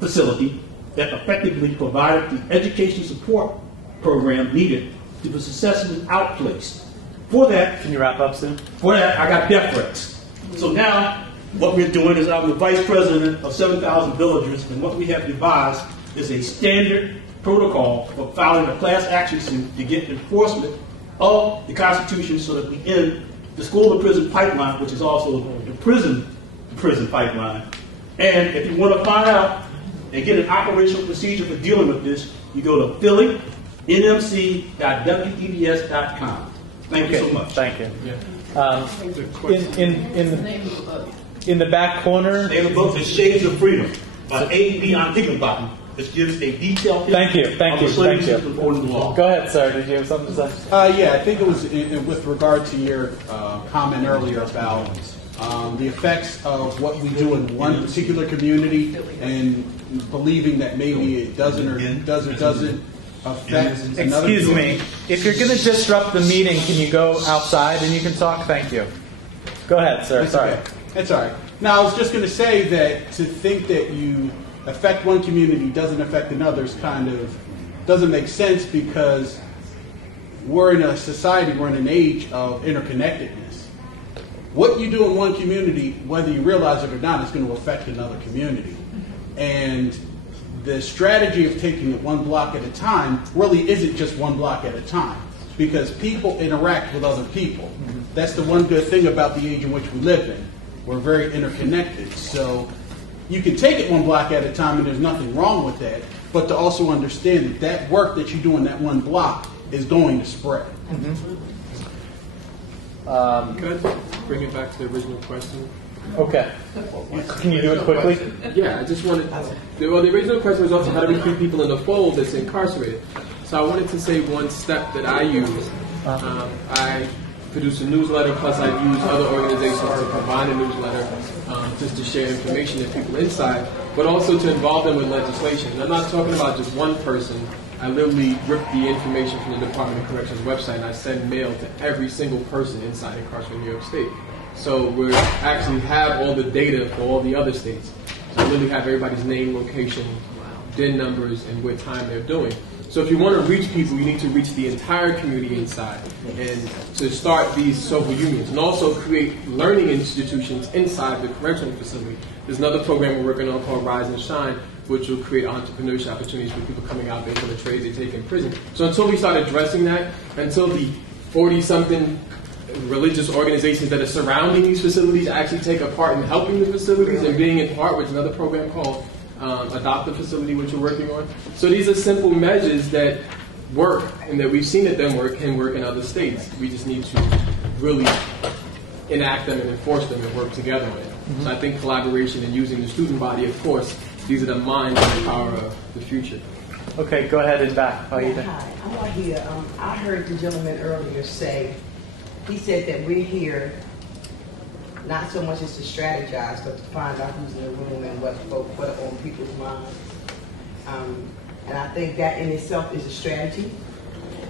facility that effectively provided the education support program needed to be successfully outplaced. For that, can you wrap up soon? For that, I got death threats. So now, what we're doing is I'm the vice president of 7,000 villagers, and what we have devised is a standard protocol for filing a class action suit to get enforcement of the Constitution so that we end the school-to-prison pipeline, which is also the prison-to-prison pipeline. And if you want to find out and get an operational procedure for dealing with this, you go to phillynmc.webs.com. Thank you so much. Thank you. In the back corner. The name of the book is Shades of Freedom by A.B. Higginbotham. This gives a detailed picture of the slavery system according to law. Go ahead, sir. Did you have something to say? Yeah, I think it was with regard to your comment earlier about the effects of what we do in one particular community and believing that maybe it doesn't or doesn't affect another. Excuse me. If you're going to disrupt the meeting, can you go outside and you can talk? Thank you. Go ahead, sir. Sorry. Okay. That's all right. Now, I was just going to say that to think that you affect one community doesn't affect another's kind of doesn't make sense because we're in a society, we're in an age of interconnectedness. What you do in one community, whether you realize it or not, is going to affect another community. And the strategy of taking it one block at a time really isn't just one block at a time because people interact with other people. That's the one good thing about the age in which we live in. We're very interconnected. So you can take it one block at a time and there's nothing wrong with that, but to also understand that that work that you do in that one block is going to spread. Could I bring it back to the original question? Okay. Can you do it quickly? Yeah, I just wanted. Well, the original question was also how do we keep people in the fold that's incarcerated. So I wanted to say one step that I use. I produce a newsletter, plus I use other organizations to provide a newsletter just to share information to people inside, but also to involve them with legislation. And I'm not talking about just one person. I literally rip the information from the Department of Corrections website and I send mail to every single person inside incarcerated New York State. So we actually have all the data for all the other states. So I literally have everybody's name, location, DIN numbers and what time they're doing. So if you want to reach people, you need to reach the entire community inside and to start these social unions and also create learning institutions inside the correctional facility. There's another program we're working on called Rise and Shine, which will create entrepreneurship opportunities for people coming out based on the trades they take in prison. So until we start addressing that, until the 40-something religious organizations that are surrounding these facilities actually take a part in helping the facilities and being in part, which is another program called Adopt a Facility, which we're working on. So these are simple measures that work and that we've seen that them work can work in other states. We just need to really enact them and enforce them and work together on it. Mm-hmm. So I think collaboration and using the student body, of course, these are the minds and the power of the future. Okay, go ahead and back. Hi, I'm right here. I heard the gentleman earlier say, he said that we're here not so much as to strategize, but to find out who's in the room and what are on people's minds. And I think that in itself is a strategy.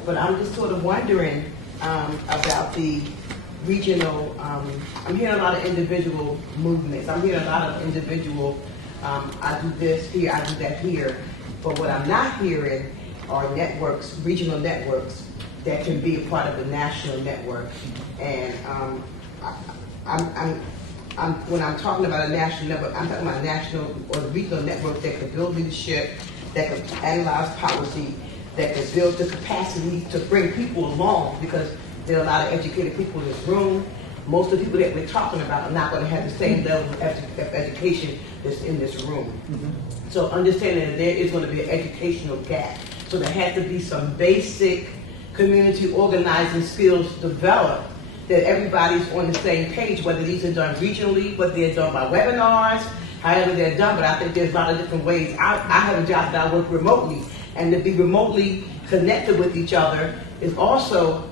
But I'm just sort of wondering about the regional, I'm hearing a lot of individual movements. I'm hearing a lot of individual, I do this here, I do that here. But what I'm not hearing are networks, regional networks, that can be a part of the national network. And when I'm talking about a national network, I'm talking about a national or regional network that can build leadership, that can analyze policy, that can build the capacity to bring people along, because there are a lot of educated people in this room. Most of the people that we're talking about are not going to have the same level of education that's in this room. Mm-hmm. So understanding that there is going to be an educational gap. So there has to be some basic community organizing skills developed, that everybody's on the same page, whether these are done regionally, whether they're done by webinars, however they're done. But I think there's a lot of different ways. I have a job that I work remotely, and to be remotely connected with each other is also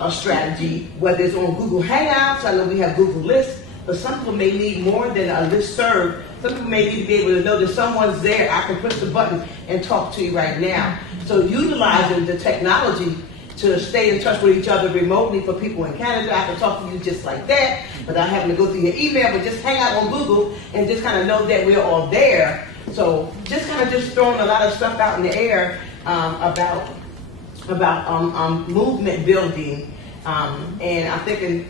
a strategy, whether it's on Google Hangouts. I know we have Google Lists, but some people may need more than a listserv. Some people may need to be able to know that someone's there. I can push the button and talk to you right now. So utilizing the technology to stay in touch with each other remotely for people in Canada. I can talk to you just like that, without having to go through your email, but just hang out on Google and just kind of know that we're all there. So just kind of just throwing a lot of stuff out in the air about movement building, and I'm thinking,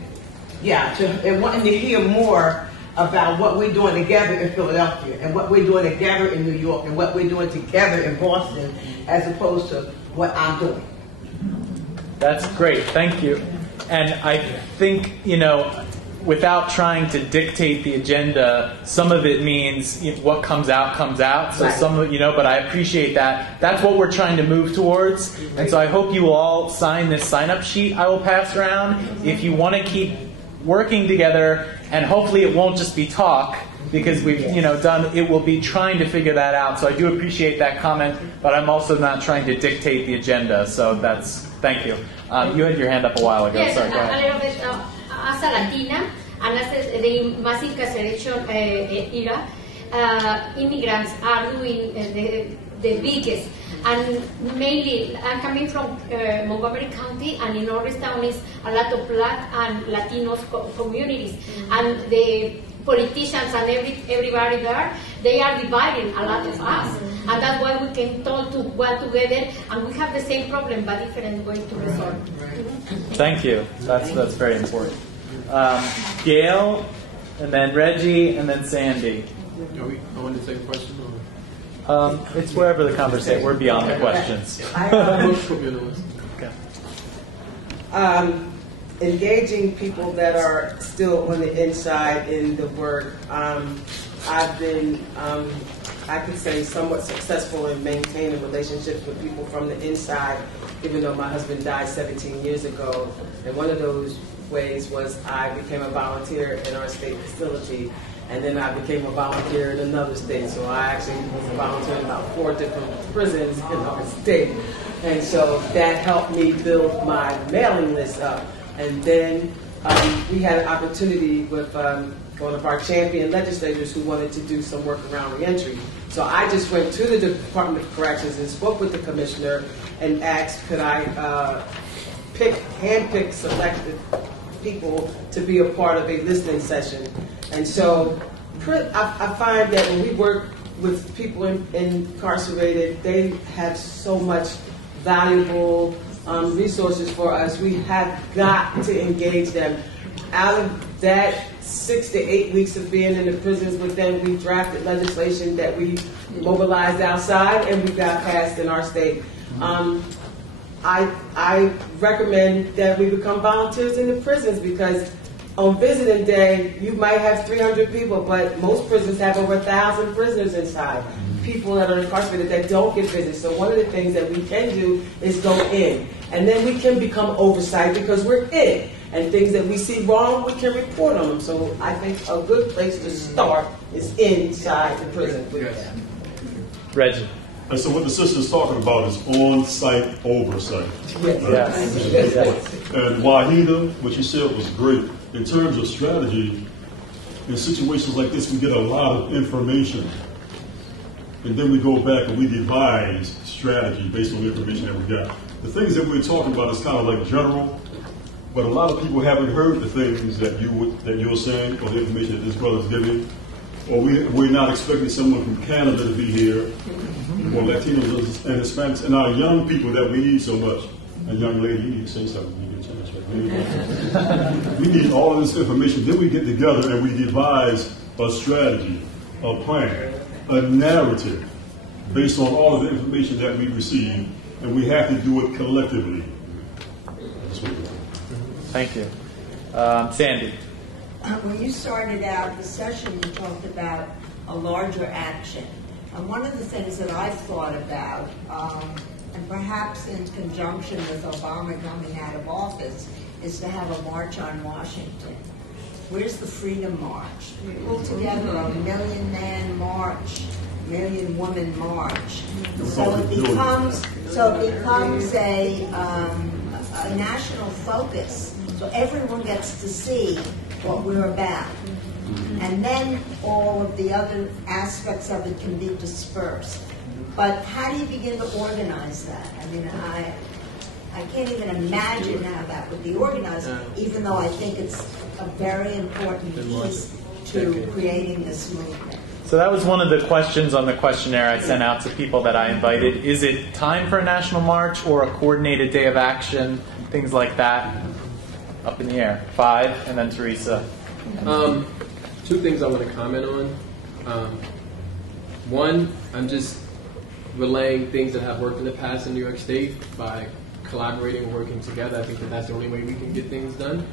and wanting to hear more about what we're doing together in Philadelphia, and what we're doing together in New York, and what we're doing together in Boston, as opposed to what I'm doing. That's great, thank you. And I think, without trying to dictate the agenda, some of it means what comes out. So right. Some of but I appreciate that. That's what we're trying to move towards. And so I hope you all sign this sign-up sheet I will pass around. If you want to keep working together, and hopefully it won't just be talk, because we've it will be trying to figure that out. So I do appreciate that comment, but I'm also not trying to dictate the agenda. So thank you. You had your hand up a while ago. Yes, sorry, go ahead. a little bit as a Latina, and as the mass incarceration era, immigrants are doing the biggest. And mainly, I'm coming from Montgomery County, and in Norristown is a lot of Black and Latinos communities. And the politicians and everybody there, they are dividing a lot of us. And that's why we can talk to one together, and we have the same problem, but different ways to resolve. Thank you. That's very important. Gale, and then Reggie, and then Sandy. I wanted to take a question. It's wherever the conversation. We're beyond the questions. Okay. Engaging people that are still on the inside in the work. I've been, I could say, somewhat successful in maintaining relationships with people from the inside, even though my husband died 17 years ago. And one of those ways was I became a volunteer in our state facility. And then I became a volunteer in another state. So I actually was a volunteer in about 4 different prisons in our state. And so that helped me build my mailing list up. And then we had an opportunity with one of our champion legislators who wanted to do some work around reentry. So I just went to the Department of Corrections and spoke with the commissioner and asked, could I handpick selected people to be a part of a listening session. And so I find that when we work with people incarcerated, they have so much valuable resources for us. We have got to engage them. Out of that 6 to 8 weeks of being in the prisons with them, we drafted legislation that we mobilized outside and we got passed in our state. I recommend that we become volunteers in the prisons, because on visiting day, you might have 300 people, but most prisons have over 1,000 prisoners inside. People that are incarcerated that don't get visits. So one of the things that we can do is go in. And then we can become oversight because we're in. And things that we see wrong, we can report on them. So I think a good place to start is inside the prison. Reggie. And so what the sister's talking about is on-site oversight. Yes. And Wahida, what you said was great. In terms of strategy, in situations like this, we get a lot of information. And then we go back and we devise strategy based on the information that we got. The things that we're talking about is kind of like general, but a lot of people haven't heard the things that you're saying, or the information that this brother's giving. Or we're not expecting someone from Canada to be here, or Latinos and Hispanics, and our young people that we need so much. And young lady, you need to say something. You get a chance, right? We need all of this information. Then we get together and we devise a strategy, a plan, a narrative based on all of the information that we receive, and we have to do it collectively. Thank you. Sandy. When you started out the session, you talked about a larger action. And one of the things that I thought about, and perhaps in conjunction with Obama coming out of office, is to have a march on Washington. Where's the Freedom March? We pull together a 1,000,000-man march, 1,000,000-woman march. So it becomes a national focus. So everyone gets to see what we're about. And then all of the other aspects of it can be dispersed. But how do you begin to organize that? I mean, I can't even imagine how that would be organized, even though I think it's a very important piece to creating this movement. So that was one of the questions on the questionnaire I sent out to people that I invited. Is it time for a national march or a coordinated day of action? Things like that. Up in the air. 5, and then Teresa. 2 things I want to comment on. One, I'm just relaying things that have worked in the past in New York State by collaborating and working together. I think that that's the only way we can get things done.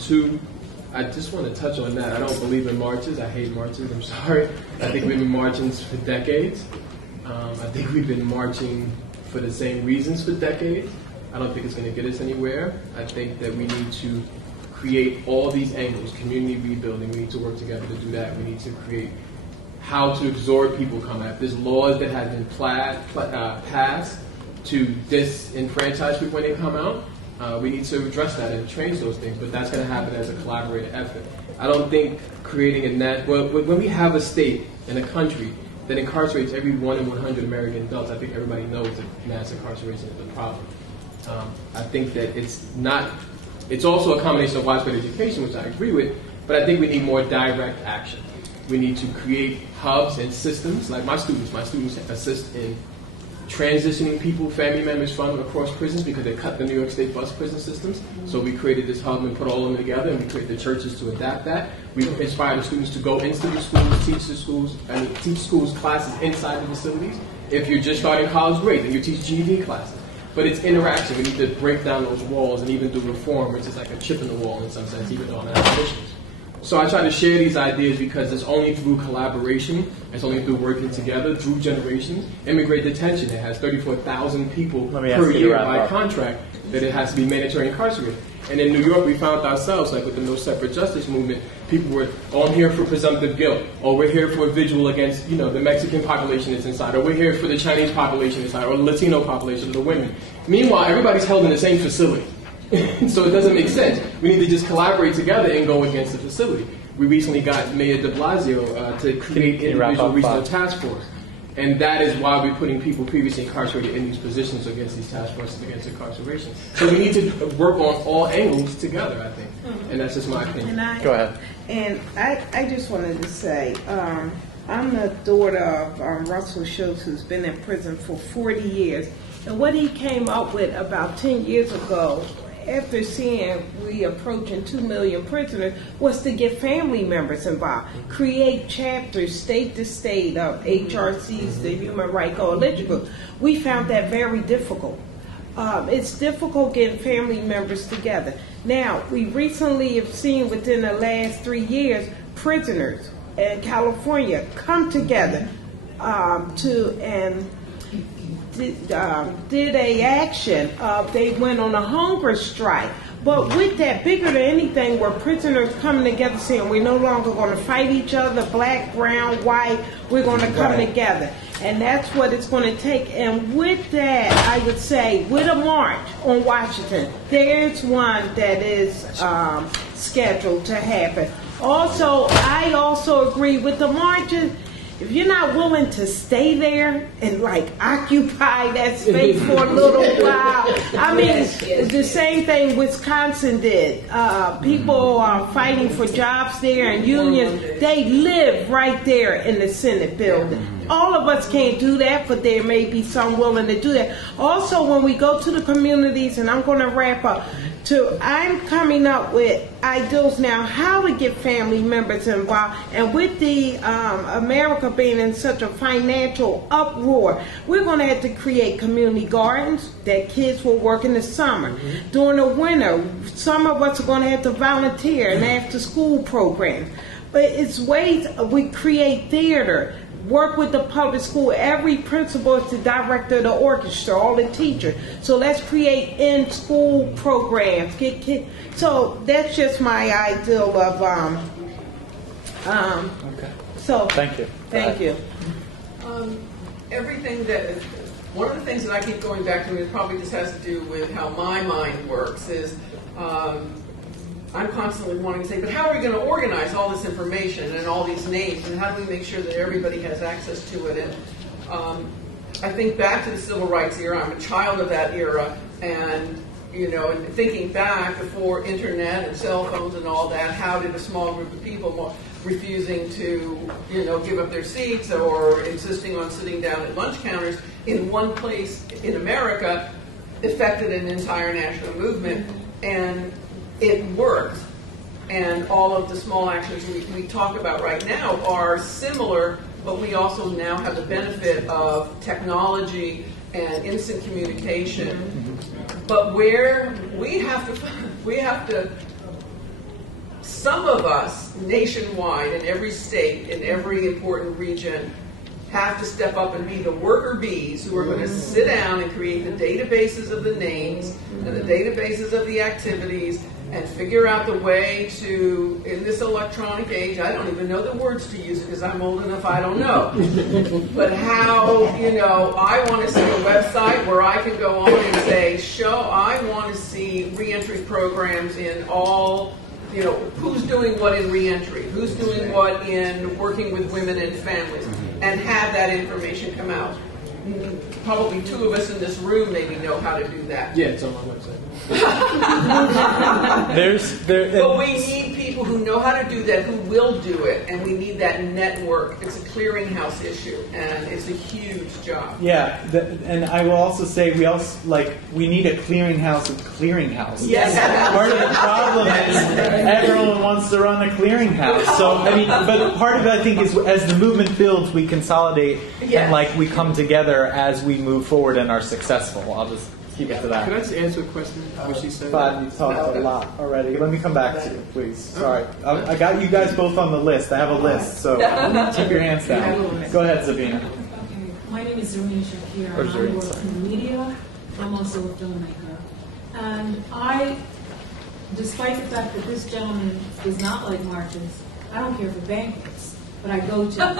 2, I just want to touch on that. I don't believe in marches. I hate marches. I'm sorry. I think we've been marching for decades. I think we've been marching for the same reasons for decades. I don't think it's going to get us anywhere. I think that we need to create all these angles, community rebuilding. We need to work together to do that. We need to create how to absorb people come out. There's laws that have been passed to disenfranchise people when they come out. We need to address that and change those things, but that's going to happen as a collaborative effort. I don't think creating when we have a state and a country that incarcerates every 1 in 100 American adults, I think everybody knows that mass incarceration is a problem. I think that it's also a combination of widespread education, which I agree with, but I think we need more direct action. We need to create hubs and systems, like my students assist in transitioning people, family members from across prisons because they cut the New York State bus prison systems. So we created this hub and put all of them together, and we created the churches to adapt that. We inspire the students to go into the schools, teach schools classes inside the facilities. If you're just starting college, great, then you teach GED classes. But it's interaction. We need to break down those walls and even do reform, which is like a chip in the wall in some sense, even though I'm not ambitious. So I try to share these ideas because it's only through collaboration, it's only through working together, through generations. Immigrant detention, it has 34,000 people per year by contract that it has to be mandatory incarcerated. And in New York, we found ourselves, like with the No Separate Justice movement, people were, I'm here for presumptive guilt, or we're here for a vigil against, the Mexican population that's inside, or we're here for the Chinese population inside, or the Latino population, or the women. Meanwhile, everybody's held in the same facility. So it doesn't make sense. We need to just collaborate together and go against the facility. We recently got Mayor de Blasio to create individual regional task force. And that is why we're putting people previously incarcerated in these positions against these task forces against incarceration. So we need to work on all angles together, I think. And that's just my opinion. Go ahead. And I just wanted to say, I'm the daughter of Russell Shoatz, who's been in prison for 40 years. And what he came up with about 10 years ago, after seeing we approaching 2 million prisoners, was to get family members involved, create chapters state to state of HRCs, the Human Rights Coalition Group. We found that very difficult. It's difficult getting family members together. Now, we recently have seen within the last 3 years, prisoners in California come together did a action. They went on a hunger strike. But with that, bigger than anything, were prisoners coming together saying we're no longer going to fight each other, black, brown, white, we're going to come together. And that's what it's going to take. And with that, I would say, with a march on Washington, there's one that is scheduled to happen. Also, I also agree with the marches. If you're not willing to stay there and like occupy that space for a little while, I mean, the same thing Wisconsin did. People are fighting for jobs there and unions. They live right there in the Senate building. All of us can't do that, but there may be some willing to do that. Also, when we go to the communities, and I'm going to wrap up, I'm coming up with ideals now how to get family members involved. And with the America being in such a financial uproar, we're going to have to create community gardens that kids will work in the summer. During the winter, some of us are going to have to volunteer in after school programs. But it's ways we create theater. Work with the public school. Every principal is the director of the orchestra, all the teachers. So let's create in-school programs. Get kids. So that's just my ideal of. Okay. So thank you. Thank you. Everything that one of the things that I keep going back to, and it probably just has to do with how my mind works, is. I'm constantly wanting to say, but how are we going to organize all this information and all these names, and how do we make sure that everybody has access to it? And I think back to the civil rights era. I'm a child of that era, and and thinking back before internet and cell phones and all that, how did a small group of people refusing to give up their seats or insisting on sitting down at lunch counters in one place in America affected an entire national movement? And it worked, and all of the small actions we talk about right now are similar, but we also now have the benefit of technology and instant communication. But where we have to, some of us nationwide in every state, in every important region, have to step up and be the worker bees who are going to sit down and create the databases of the names and the databases of the activities and figure out the way to, in this electronic age, I don't even know the words to use because I'm old enough, I don't know. But how, I want to see a website where I can go on and say, I want to see reentry programs in all, who's doing what in reentry, who's doing what in working with women and families, and have that information come out. Probably two of us in this room maybe know how to do that. Yeah, it's on my website. But we need people who know how to do that, who will do it, and we need that network. It's a clearinghouse issue, and it's a huge job. Yeah, and I will also say we need a clearinghouse of clearinghouses. Yes. Part of the problem is everyone wants to run a clearinghouse. So but part of it I think is as the movement builds, we consolidate and we come together as we move forward and are successful. I'll just keep it to that. Can I just answer a question? What she said? But you talked a lot already. Let me come back to you, please. Sorry. I got you guys both on the list. I have a list, so keep your hands down. Go ahead, Sabina. My name is Zareen Shakir. I work in the media. I'm also a filmmaker. And despite the fact that this gentleman is not like marches, I don't care for banquets, but I go to them.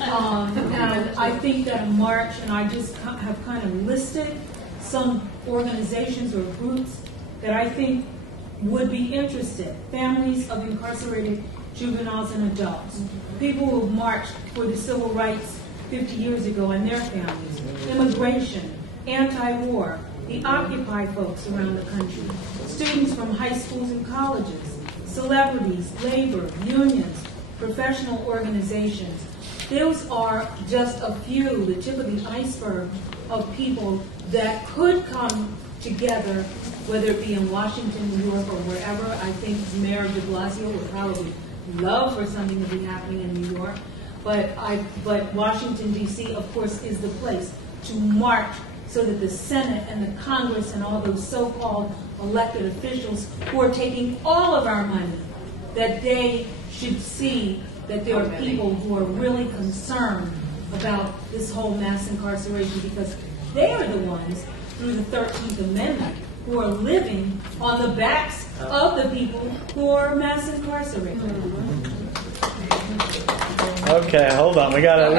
And I think that a march, and I just have kind of listed some organizations or groups that I think would be interested. Families of incarcerated juveniles and adults. People who have marched for the civil rights 50 years ago and their families. Immigration, anti-war, the Occupy folks around the country. Students from high schools and colleges. Celebrities, labor, unions, professional organizations. those are just a few, the tip of the iceberg of people that could come together, whether it be in Washington, New York, or wherever. I think Mayor de Blasio would probably love for something to be happening in New York. But Washington, D.C., of course, is the place to march so that the Senate and the Congress and all those so-called elected officials who are taking all of our money, that they should see that there are people who are really concerned about this whole mass incarceration, because they are the ones, through the 13th Amendment, who are living on the backs of the people who are mass incarcerated. Okay, hold on. We got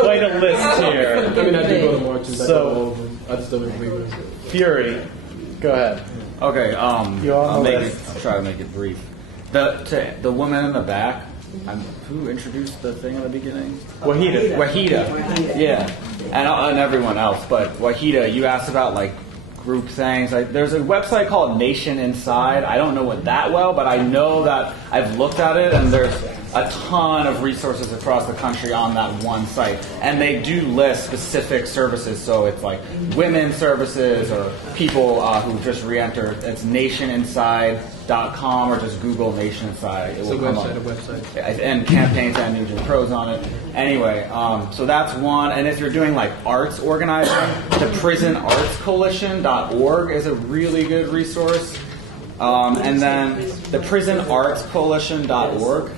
quite a list here. I mean, I do go to marches. So, I just don't agree with it. Fury, go ahead. Okay, You're on I'll try to make it brief. The woman in the back, who introduced the thing in the beginning? Wahida. Yeah, and everyone else. But Wahida, you asked about like group things. There's a website called Nation Inside. I don't know it that well, but I know that I've looked at it, and there's a ton of resources across the country on that one site. And they do list specific services, so it's like women's services or people who just re-entered. It's nationinside.com or just Google Nation Inside. It's a website. And campaigns and New Jim Crow's on it. Anyway, so that's one. And if you're doing like arts organizing, the prisonartscoalition.org is a really good resource. And then the prisonartscoalition.org.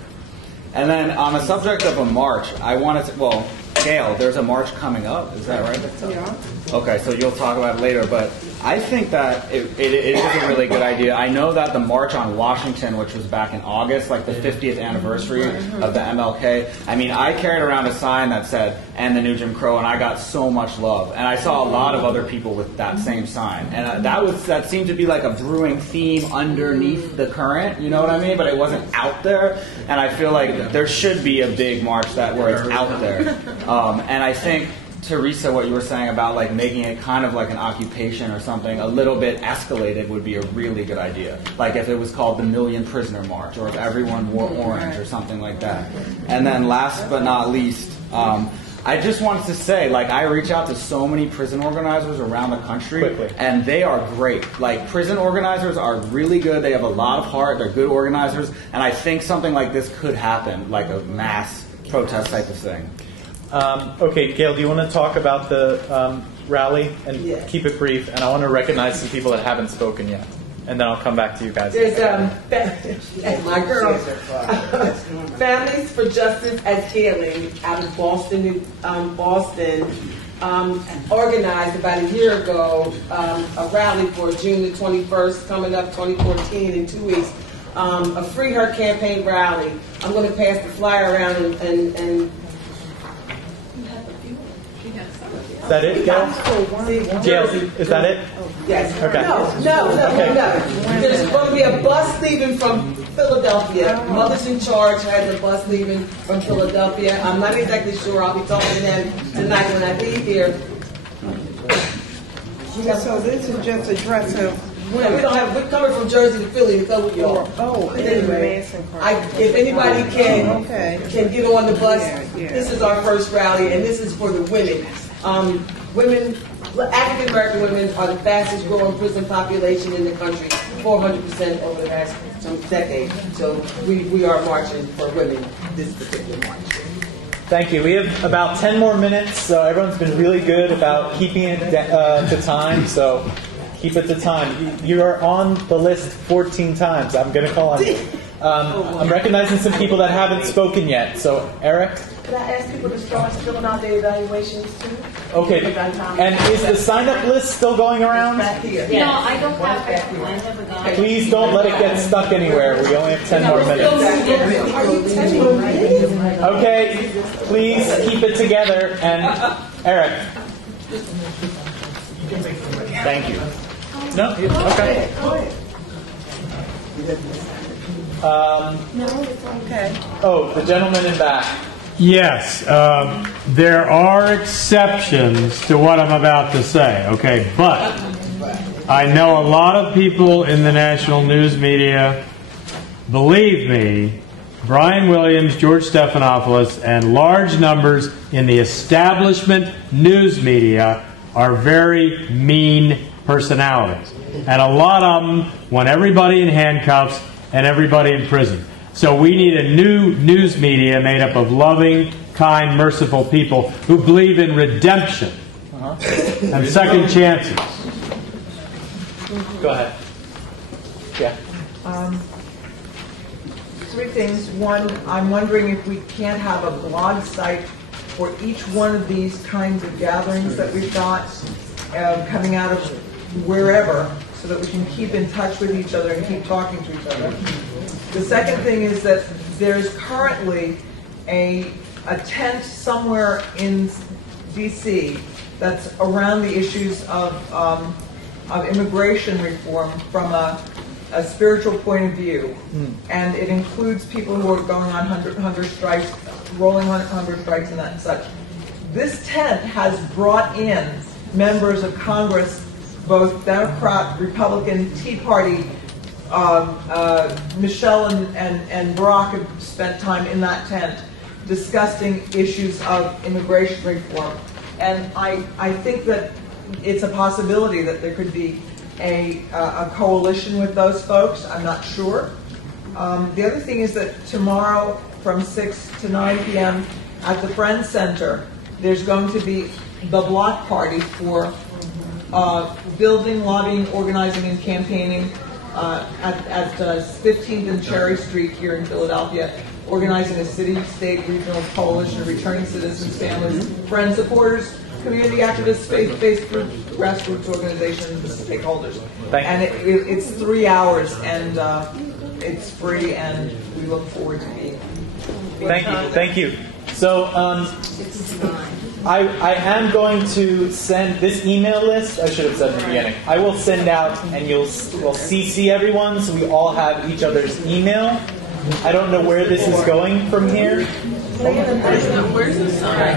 And then on the subject of a march, I wanted to, Gale, there's a march coming up, is that right? Yeah. Okay, so you'll talk about it later, but I think that it is a really good idea. I know that the March on Washington, which was back in August, like the 50th anniversary of the MLK, I mean, I carried around a sign that said, "And the New Jim Crow," and I got so much love. And I saw a lot of other people with that same sign. And that seemed to be like a brewing theme underneath the current, you know what I mean? But it wasn't out there. And I feel like there should be a big march where it's out there. And I think, Teresa, what you were saying about like making it kind of like an occupation or something, a little bit escalated would be a really good idea. Like if it was called the Million Prisoner March, or if everyone wore orange or something like that. And then last but not least, I just wanted to say, like, I reach out to so many prison organizers around the country, and they are great. Like, prison organizers are really good. They have a lot of heart. They're good organizers. And I think something like this could happen, like a mass protest type of thing. Okay, Gale, do you want to talk about the rally and keep it brief? And I want to recognize some people that haven't spoken yet, and then I'll come back to you guys. There's my girl, Families for Justice at Healing out of Boston, organized about a year ago a rally for June the 21st, coming up 2014 in 2 weeks. A Free Her campaign rally. I'm going to pass the flyer around and is that it, Gale? Is that it? Yes. Okay. No. There's going to be a bus leaving from Philadelphia. Mothers in Charge has a bus leaving from Philadelphia. I'm not exactly sure. I'll be talking to them tonight when I leave here. So this is just a dress of women. We're coming from Jersey to Philly to go with y'all. Anyway, if anybody can get on the bus, this is our first rally, and this is for the women. African American women are the fastest growing prison population in the country, 400% over the last decade. So we are marching for women this particular march. Thank you. We have about 10 more minutes, so everyone's been really good about keeping it to time, so keep it to time. You are on the list 14 times. I'm going to call on you. I'm recognizing some people that haven't spoken yet. So, Eric? Could I ask people to start filling out their evaluations too? Okay. And is the sign-up list still going around? No, I don't have it. I never got it. Please don't let it get stuck anywhere. We only have 10 more minutes. Okay. Please keep it together. And Eric. Thank you. No? Okay. Oh, the gentleman in back. Yes, there are exceptions to what I'm about to say, okay? But I know a lot of people in the national news media, believe me, Brian Williams, George Stephanopoulos, and large numbers in the establishment news media are very mean personalities. And a lot of them want everybody in handcuffs and everybody in prison. So we need a new news media made up of loving, kind, merciful people who believe in redemption and second chances. Go ahead. Yeah. Three things. One, I'm wondering if we can't have a blog site for each one of these kinds of gatherings that we've got coming out of wherever, so that we can keep in touch with each other and keep talking to each other. The second thing is that there's currently a tent somewhere in D.C. that's around the issues of immigration reform from a spiritual point of view. And it includes people who are going on hunger strikes, rolling hunger strikes and that and such. This tent has brought in members of Congress, both Democrat, Republican, Tea Party. Michelle and Barack have spent time in that tent discussing issues of immigration reform. And I think that it's a possibility that there could be a coalition with those folks. I'm not sure. The other thing is that tomorrow from 6 to 9 p.m. at the Friends Center, there's going to be the block party for building, lobbying, organizing, and campaigning at 15th and Cherry Street here in Philadelphia, organizing a city, state, regional coalition of returning citizens, families, friends, supporters, community activists, faith groups, grassroots organizations, stakeholders. And it's 3 hours, and it's free, and we look forward to being. Thank you. So I am going to send this email list. I should have said in the beginning. I will send out, and we'll CC everyone, so we all have each other's email. I don't know where this is going from here. Where's the sign?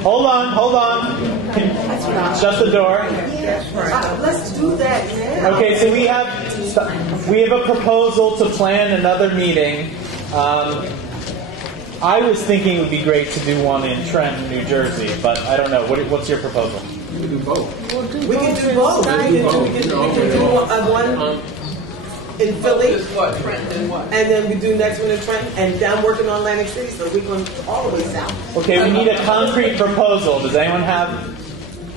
Hold on. Shut the door. Let's do that now. Okay, so we have a proposal to plan another meeting. I was thinking it would be great to do one in Trenton, New Jersey, but I don't know. What's your proposal? We can do both. We can do both. We can do one in Philly. Trenton and what? And then we do next one in Trenton, and I'm working on Atlantic City, so we're going all the way south. Okay, we need a concrete proposal. Does anyone have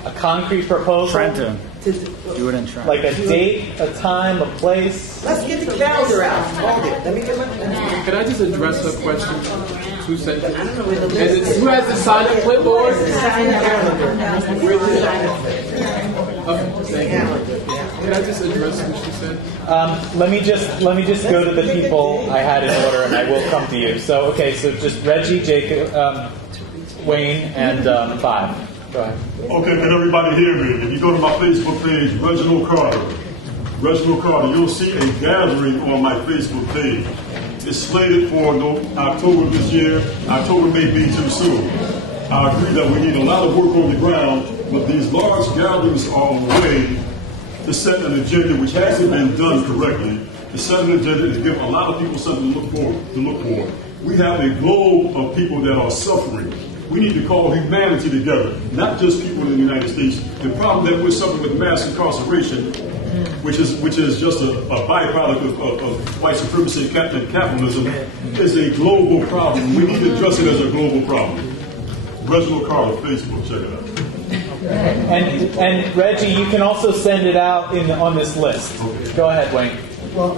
a concrete proposal? Trenton. Do it in Trenton. Like a date, a time, a place? Let's get the calendar out. Hold it. Let me get my calendar. Can I just address her question? 2 seconds. Who has the sign-up clipboard? Where's the sign-up calendar? Okay, thank you. Can I just address what she said? Let me just go to the people I had in order, and I will come to you. So just Reggie, Jacob, Wayne, and 5. Go ahead. Okay, can everybody hear me? If you go to my Facebook page, Reginald Carter, you'll see a gathering on my Facebook page. It's slated for October this year. October may be too soon. I agree that we need a lot of work on the ground, but these large gatherings are a way to set an agenda which hasn't been done correctly, to set an agenda to give a lot of people something to look for. We have a globe of people that are suffering. We need to call humanity together, not just people in the United States. The problem that we're suffering with mass incarceration, which is just a byproduct of white supremacy and capitalism, is a global problem. We need to address it as a global problem. Reginald Carter, Facebook, check it out. And Reggie, you can also send it out on this list. Go ahead, Wayne. Well,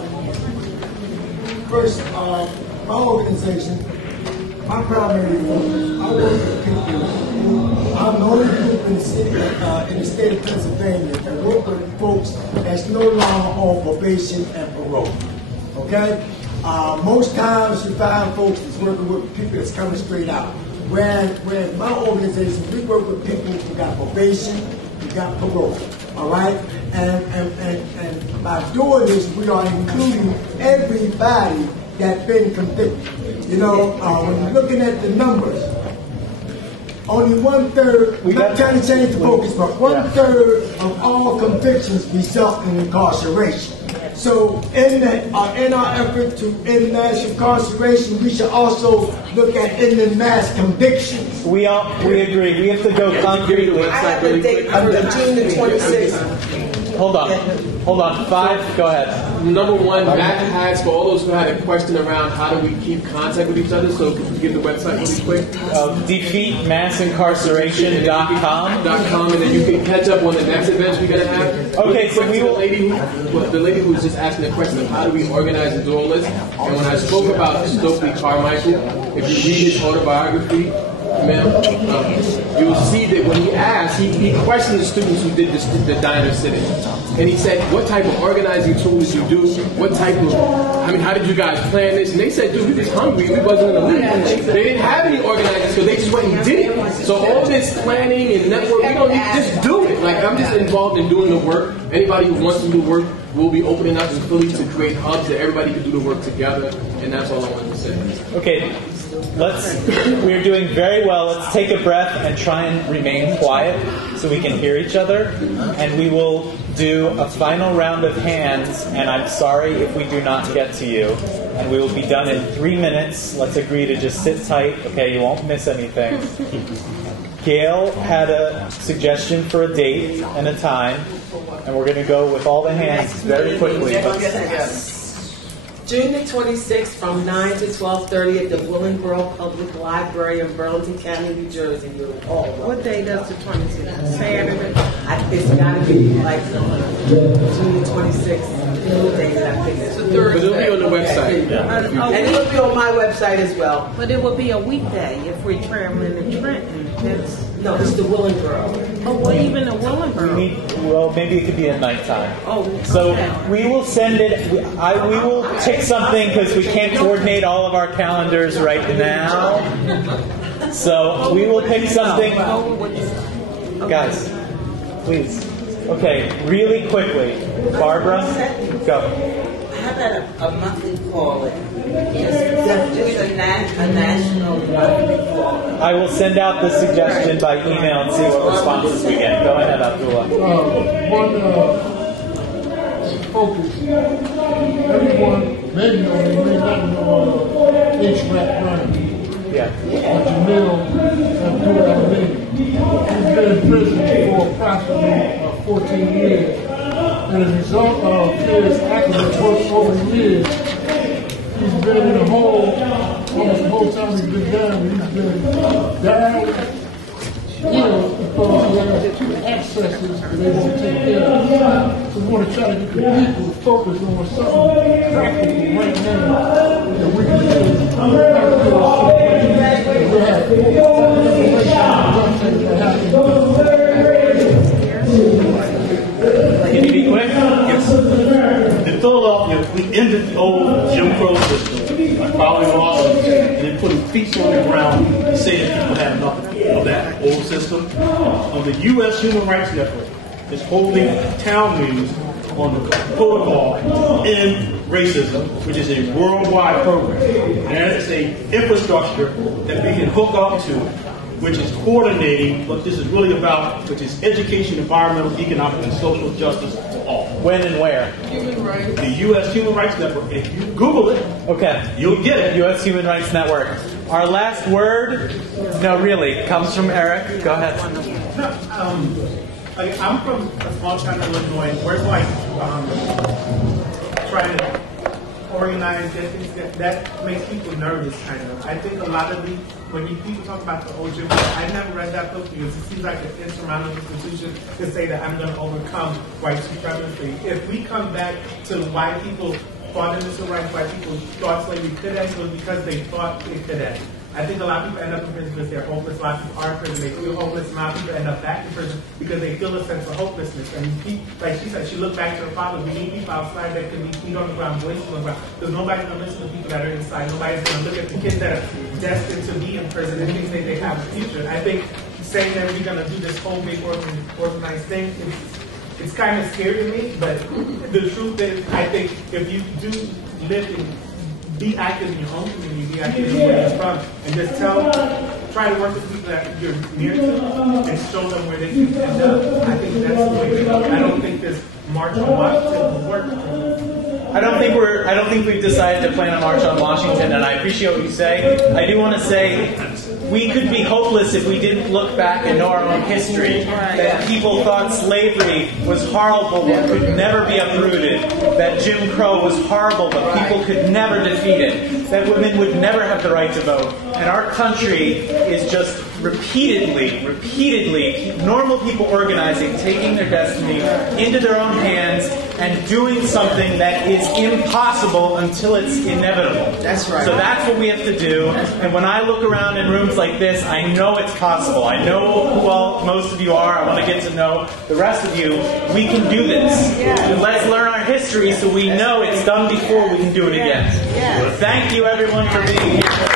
first, my organization, my primary focus, I work with people I'm the only group in the state of Pennsylvania that work with folks that's no longer on probation and parole. Okay? Most times you find folks that's working with people that's coming straight out. When my organization, we work with people who got probation, who got parole. All right? And by doing this, we are including everybody that's been convicted. You know, when you're looking at the numbers, only 1/3, I'm not trying to change the focus, but 1/3 of all convictions result in incarceration. So in our effort to end mass incarceration, we should also look at ending mass convictions. We agree. We have to go concretely. I have the date for June the 26th. Hold on. 5, go ahead. Number one, Matt has, for all those who had a question around how do we keep contact with each other, so could you give the website really quick? defeatmassincarceration.com. And then you can catch up on the next events we're going to have. Okay, so we will... The lady who was just asking the question of how do we organize and do all this, and when I spoke about Stokely Carmichael, if you read his autobiography, you'll see that when he asked, he questioned the students who did the diner sitting. And he said, what type of organizing tools you do? What type of, how did you guys plan this? And they said, dude, we was hungry. We wasn't in the league. They didn't have any organizing, so they just went and did it. So all this planning and network, we don't need to just do it. Like, I'm just involved in doing the work. Anybody who wants to do work, we'll be opening up in Philly to create hubs that everybody can do the work together. And that's all I wanted to say. Okay. We're doing very well. Let's take a breath and try and remain quiet so we can hear each other. And we will do a final round of hands. And I'm sorry if we do not get to you. And we will be done in 3 minutes. Let's agree to just sit tight. Okay, you won't miss anything. Gale had a suggestion for a date and a time. And we're going to go with all the hands very quickly. June the 26th from 9 to 12:30 at the Willingboro Public Library in Burlington County, New Jersey. What day does the 26th? Saturday? It's got to be like June the 26th. It's a Thursday. But it'll be on the website. And it'll be on my website as well. But it will be a weekday if we're traveling to Trenton. No, it's the Willingboro. Oh, well, even the Willingboro. Well, maybe it could be at nighttime. Oh, so okay. we will send it. We will pick something because we can't coordinate all of our calendars right now. So we will pick something. Guys, please. Okay, really quickly. Barbara, go. How about a monthly call? Just a national monthly call. I will send out the suggestion by email and see what responses we get. Go ahead, Abdullah. Focus. Everyone may know, they may not know H-Rap Brown. Yeah. Jamil Abdullah. He's been in prison for approximately 14 years. And as a result of his activist work over the years, he's been in a hole almost the whole time he's been down. He's been down, because he has accesses that they won't take care of. So we want to try to get the people focused on something practical right now that we can do. Can you be quick? Yes. In Philadelphia, we ended the old Jim Crow system by following laws and then putting feet on the ground to say that people had enough of that old system. The U.S. Human Rights Network is holding town meetings on the protocol in racism, which is a worldwide program. And it's an infrastructure that we can hook up to, which is coordinating what this is really about, which is education, environmental, economic, and social justice for all. When and where? Human rights. The U.S. Human Rights Network. If you Google it, okay, you'll get it. U.S. Human Rights Network. Our last word, no, really, comes from Eric. Go ahead. I'm from a small town in Illinois. We're like trying to organize things that makes people nervous, kind of. I think a lot of when people talk about the old Jim Crow, I never read that book because it seems like an insurmountable institution to say that I'm going to overcome white supremacy. If we come back to white people fought in the civil rights, white people thought slavery could end, it was because they thought it could end. I think a lot of people end up in prison because they're hopeless. A lot of people are in prison, they feel hopeless. A lot of people end up back in prison because they feel a sense of hopelessness. And like she said, she looked back to her father. We need people outside that can be feet on the ground, voices on the ground. Because nobody's going to listen to people that are inside. Nobody's going to look at the kids that are destined to be in prison and think that they have a future. I think saying that we're going to do this whole big organized thing, it's kind of scary to me. But the truth is, I think if you do live in be active in your own community, be active in where you're from, and just try to work with people that you're near to and show them where they can end up. I think that's the way to go. I don't think this march on Washington will work. I don't think we've decided to plan a march on Washington, and I appreciate what you say. I do want to say we could be hopeless if we didn't look back and know our own history. That people thought slavery was horrible but could never be uprooted. That Jim Crow was horrible but people could never defeat it. That women would never have the right to vote. And our country is just repeatedly, normal people organizing, taking their destiny into their own hands and doing something that is impossible until it's inevitable. That's right. So that's what we have to do. And when I look around in rooms like this, I know it's possible. I know who most of you are. I want to get to know the rest of you. We can do this. And let's learn our history so we know it's done before we can do it again. Thank you, everyone, for being here.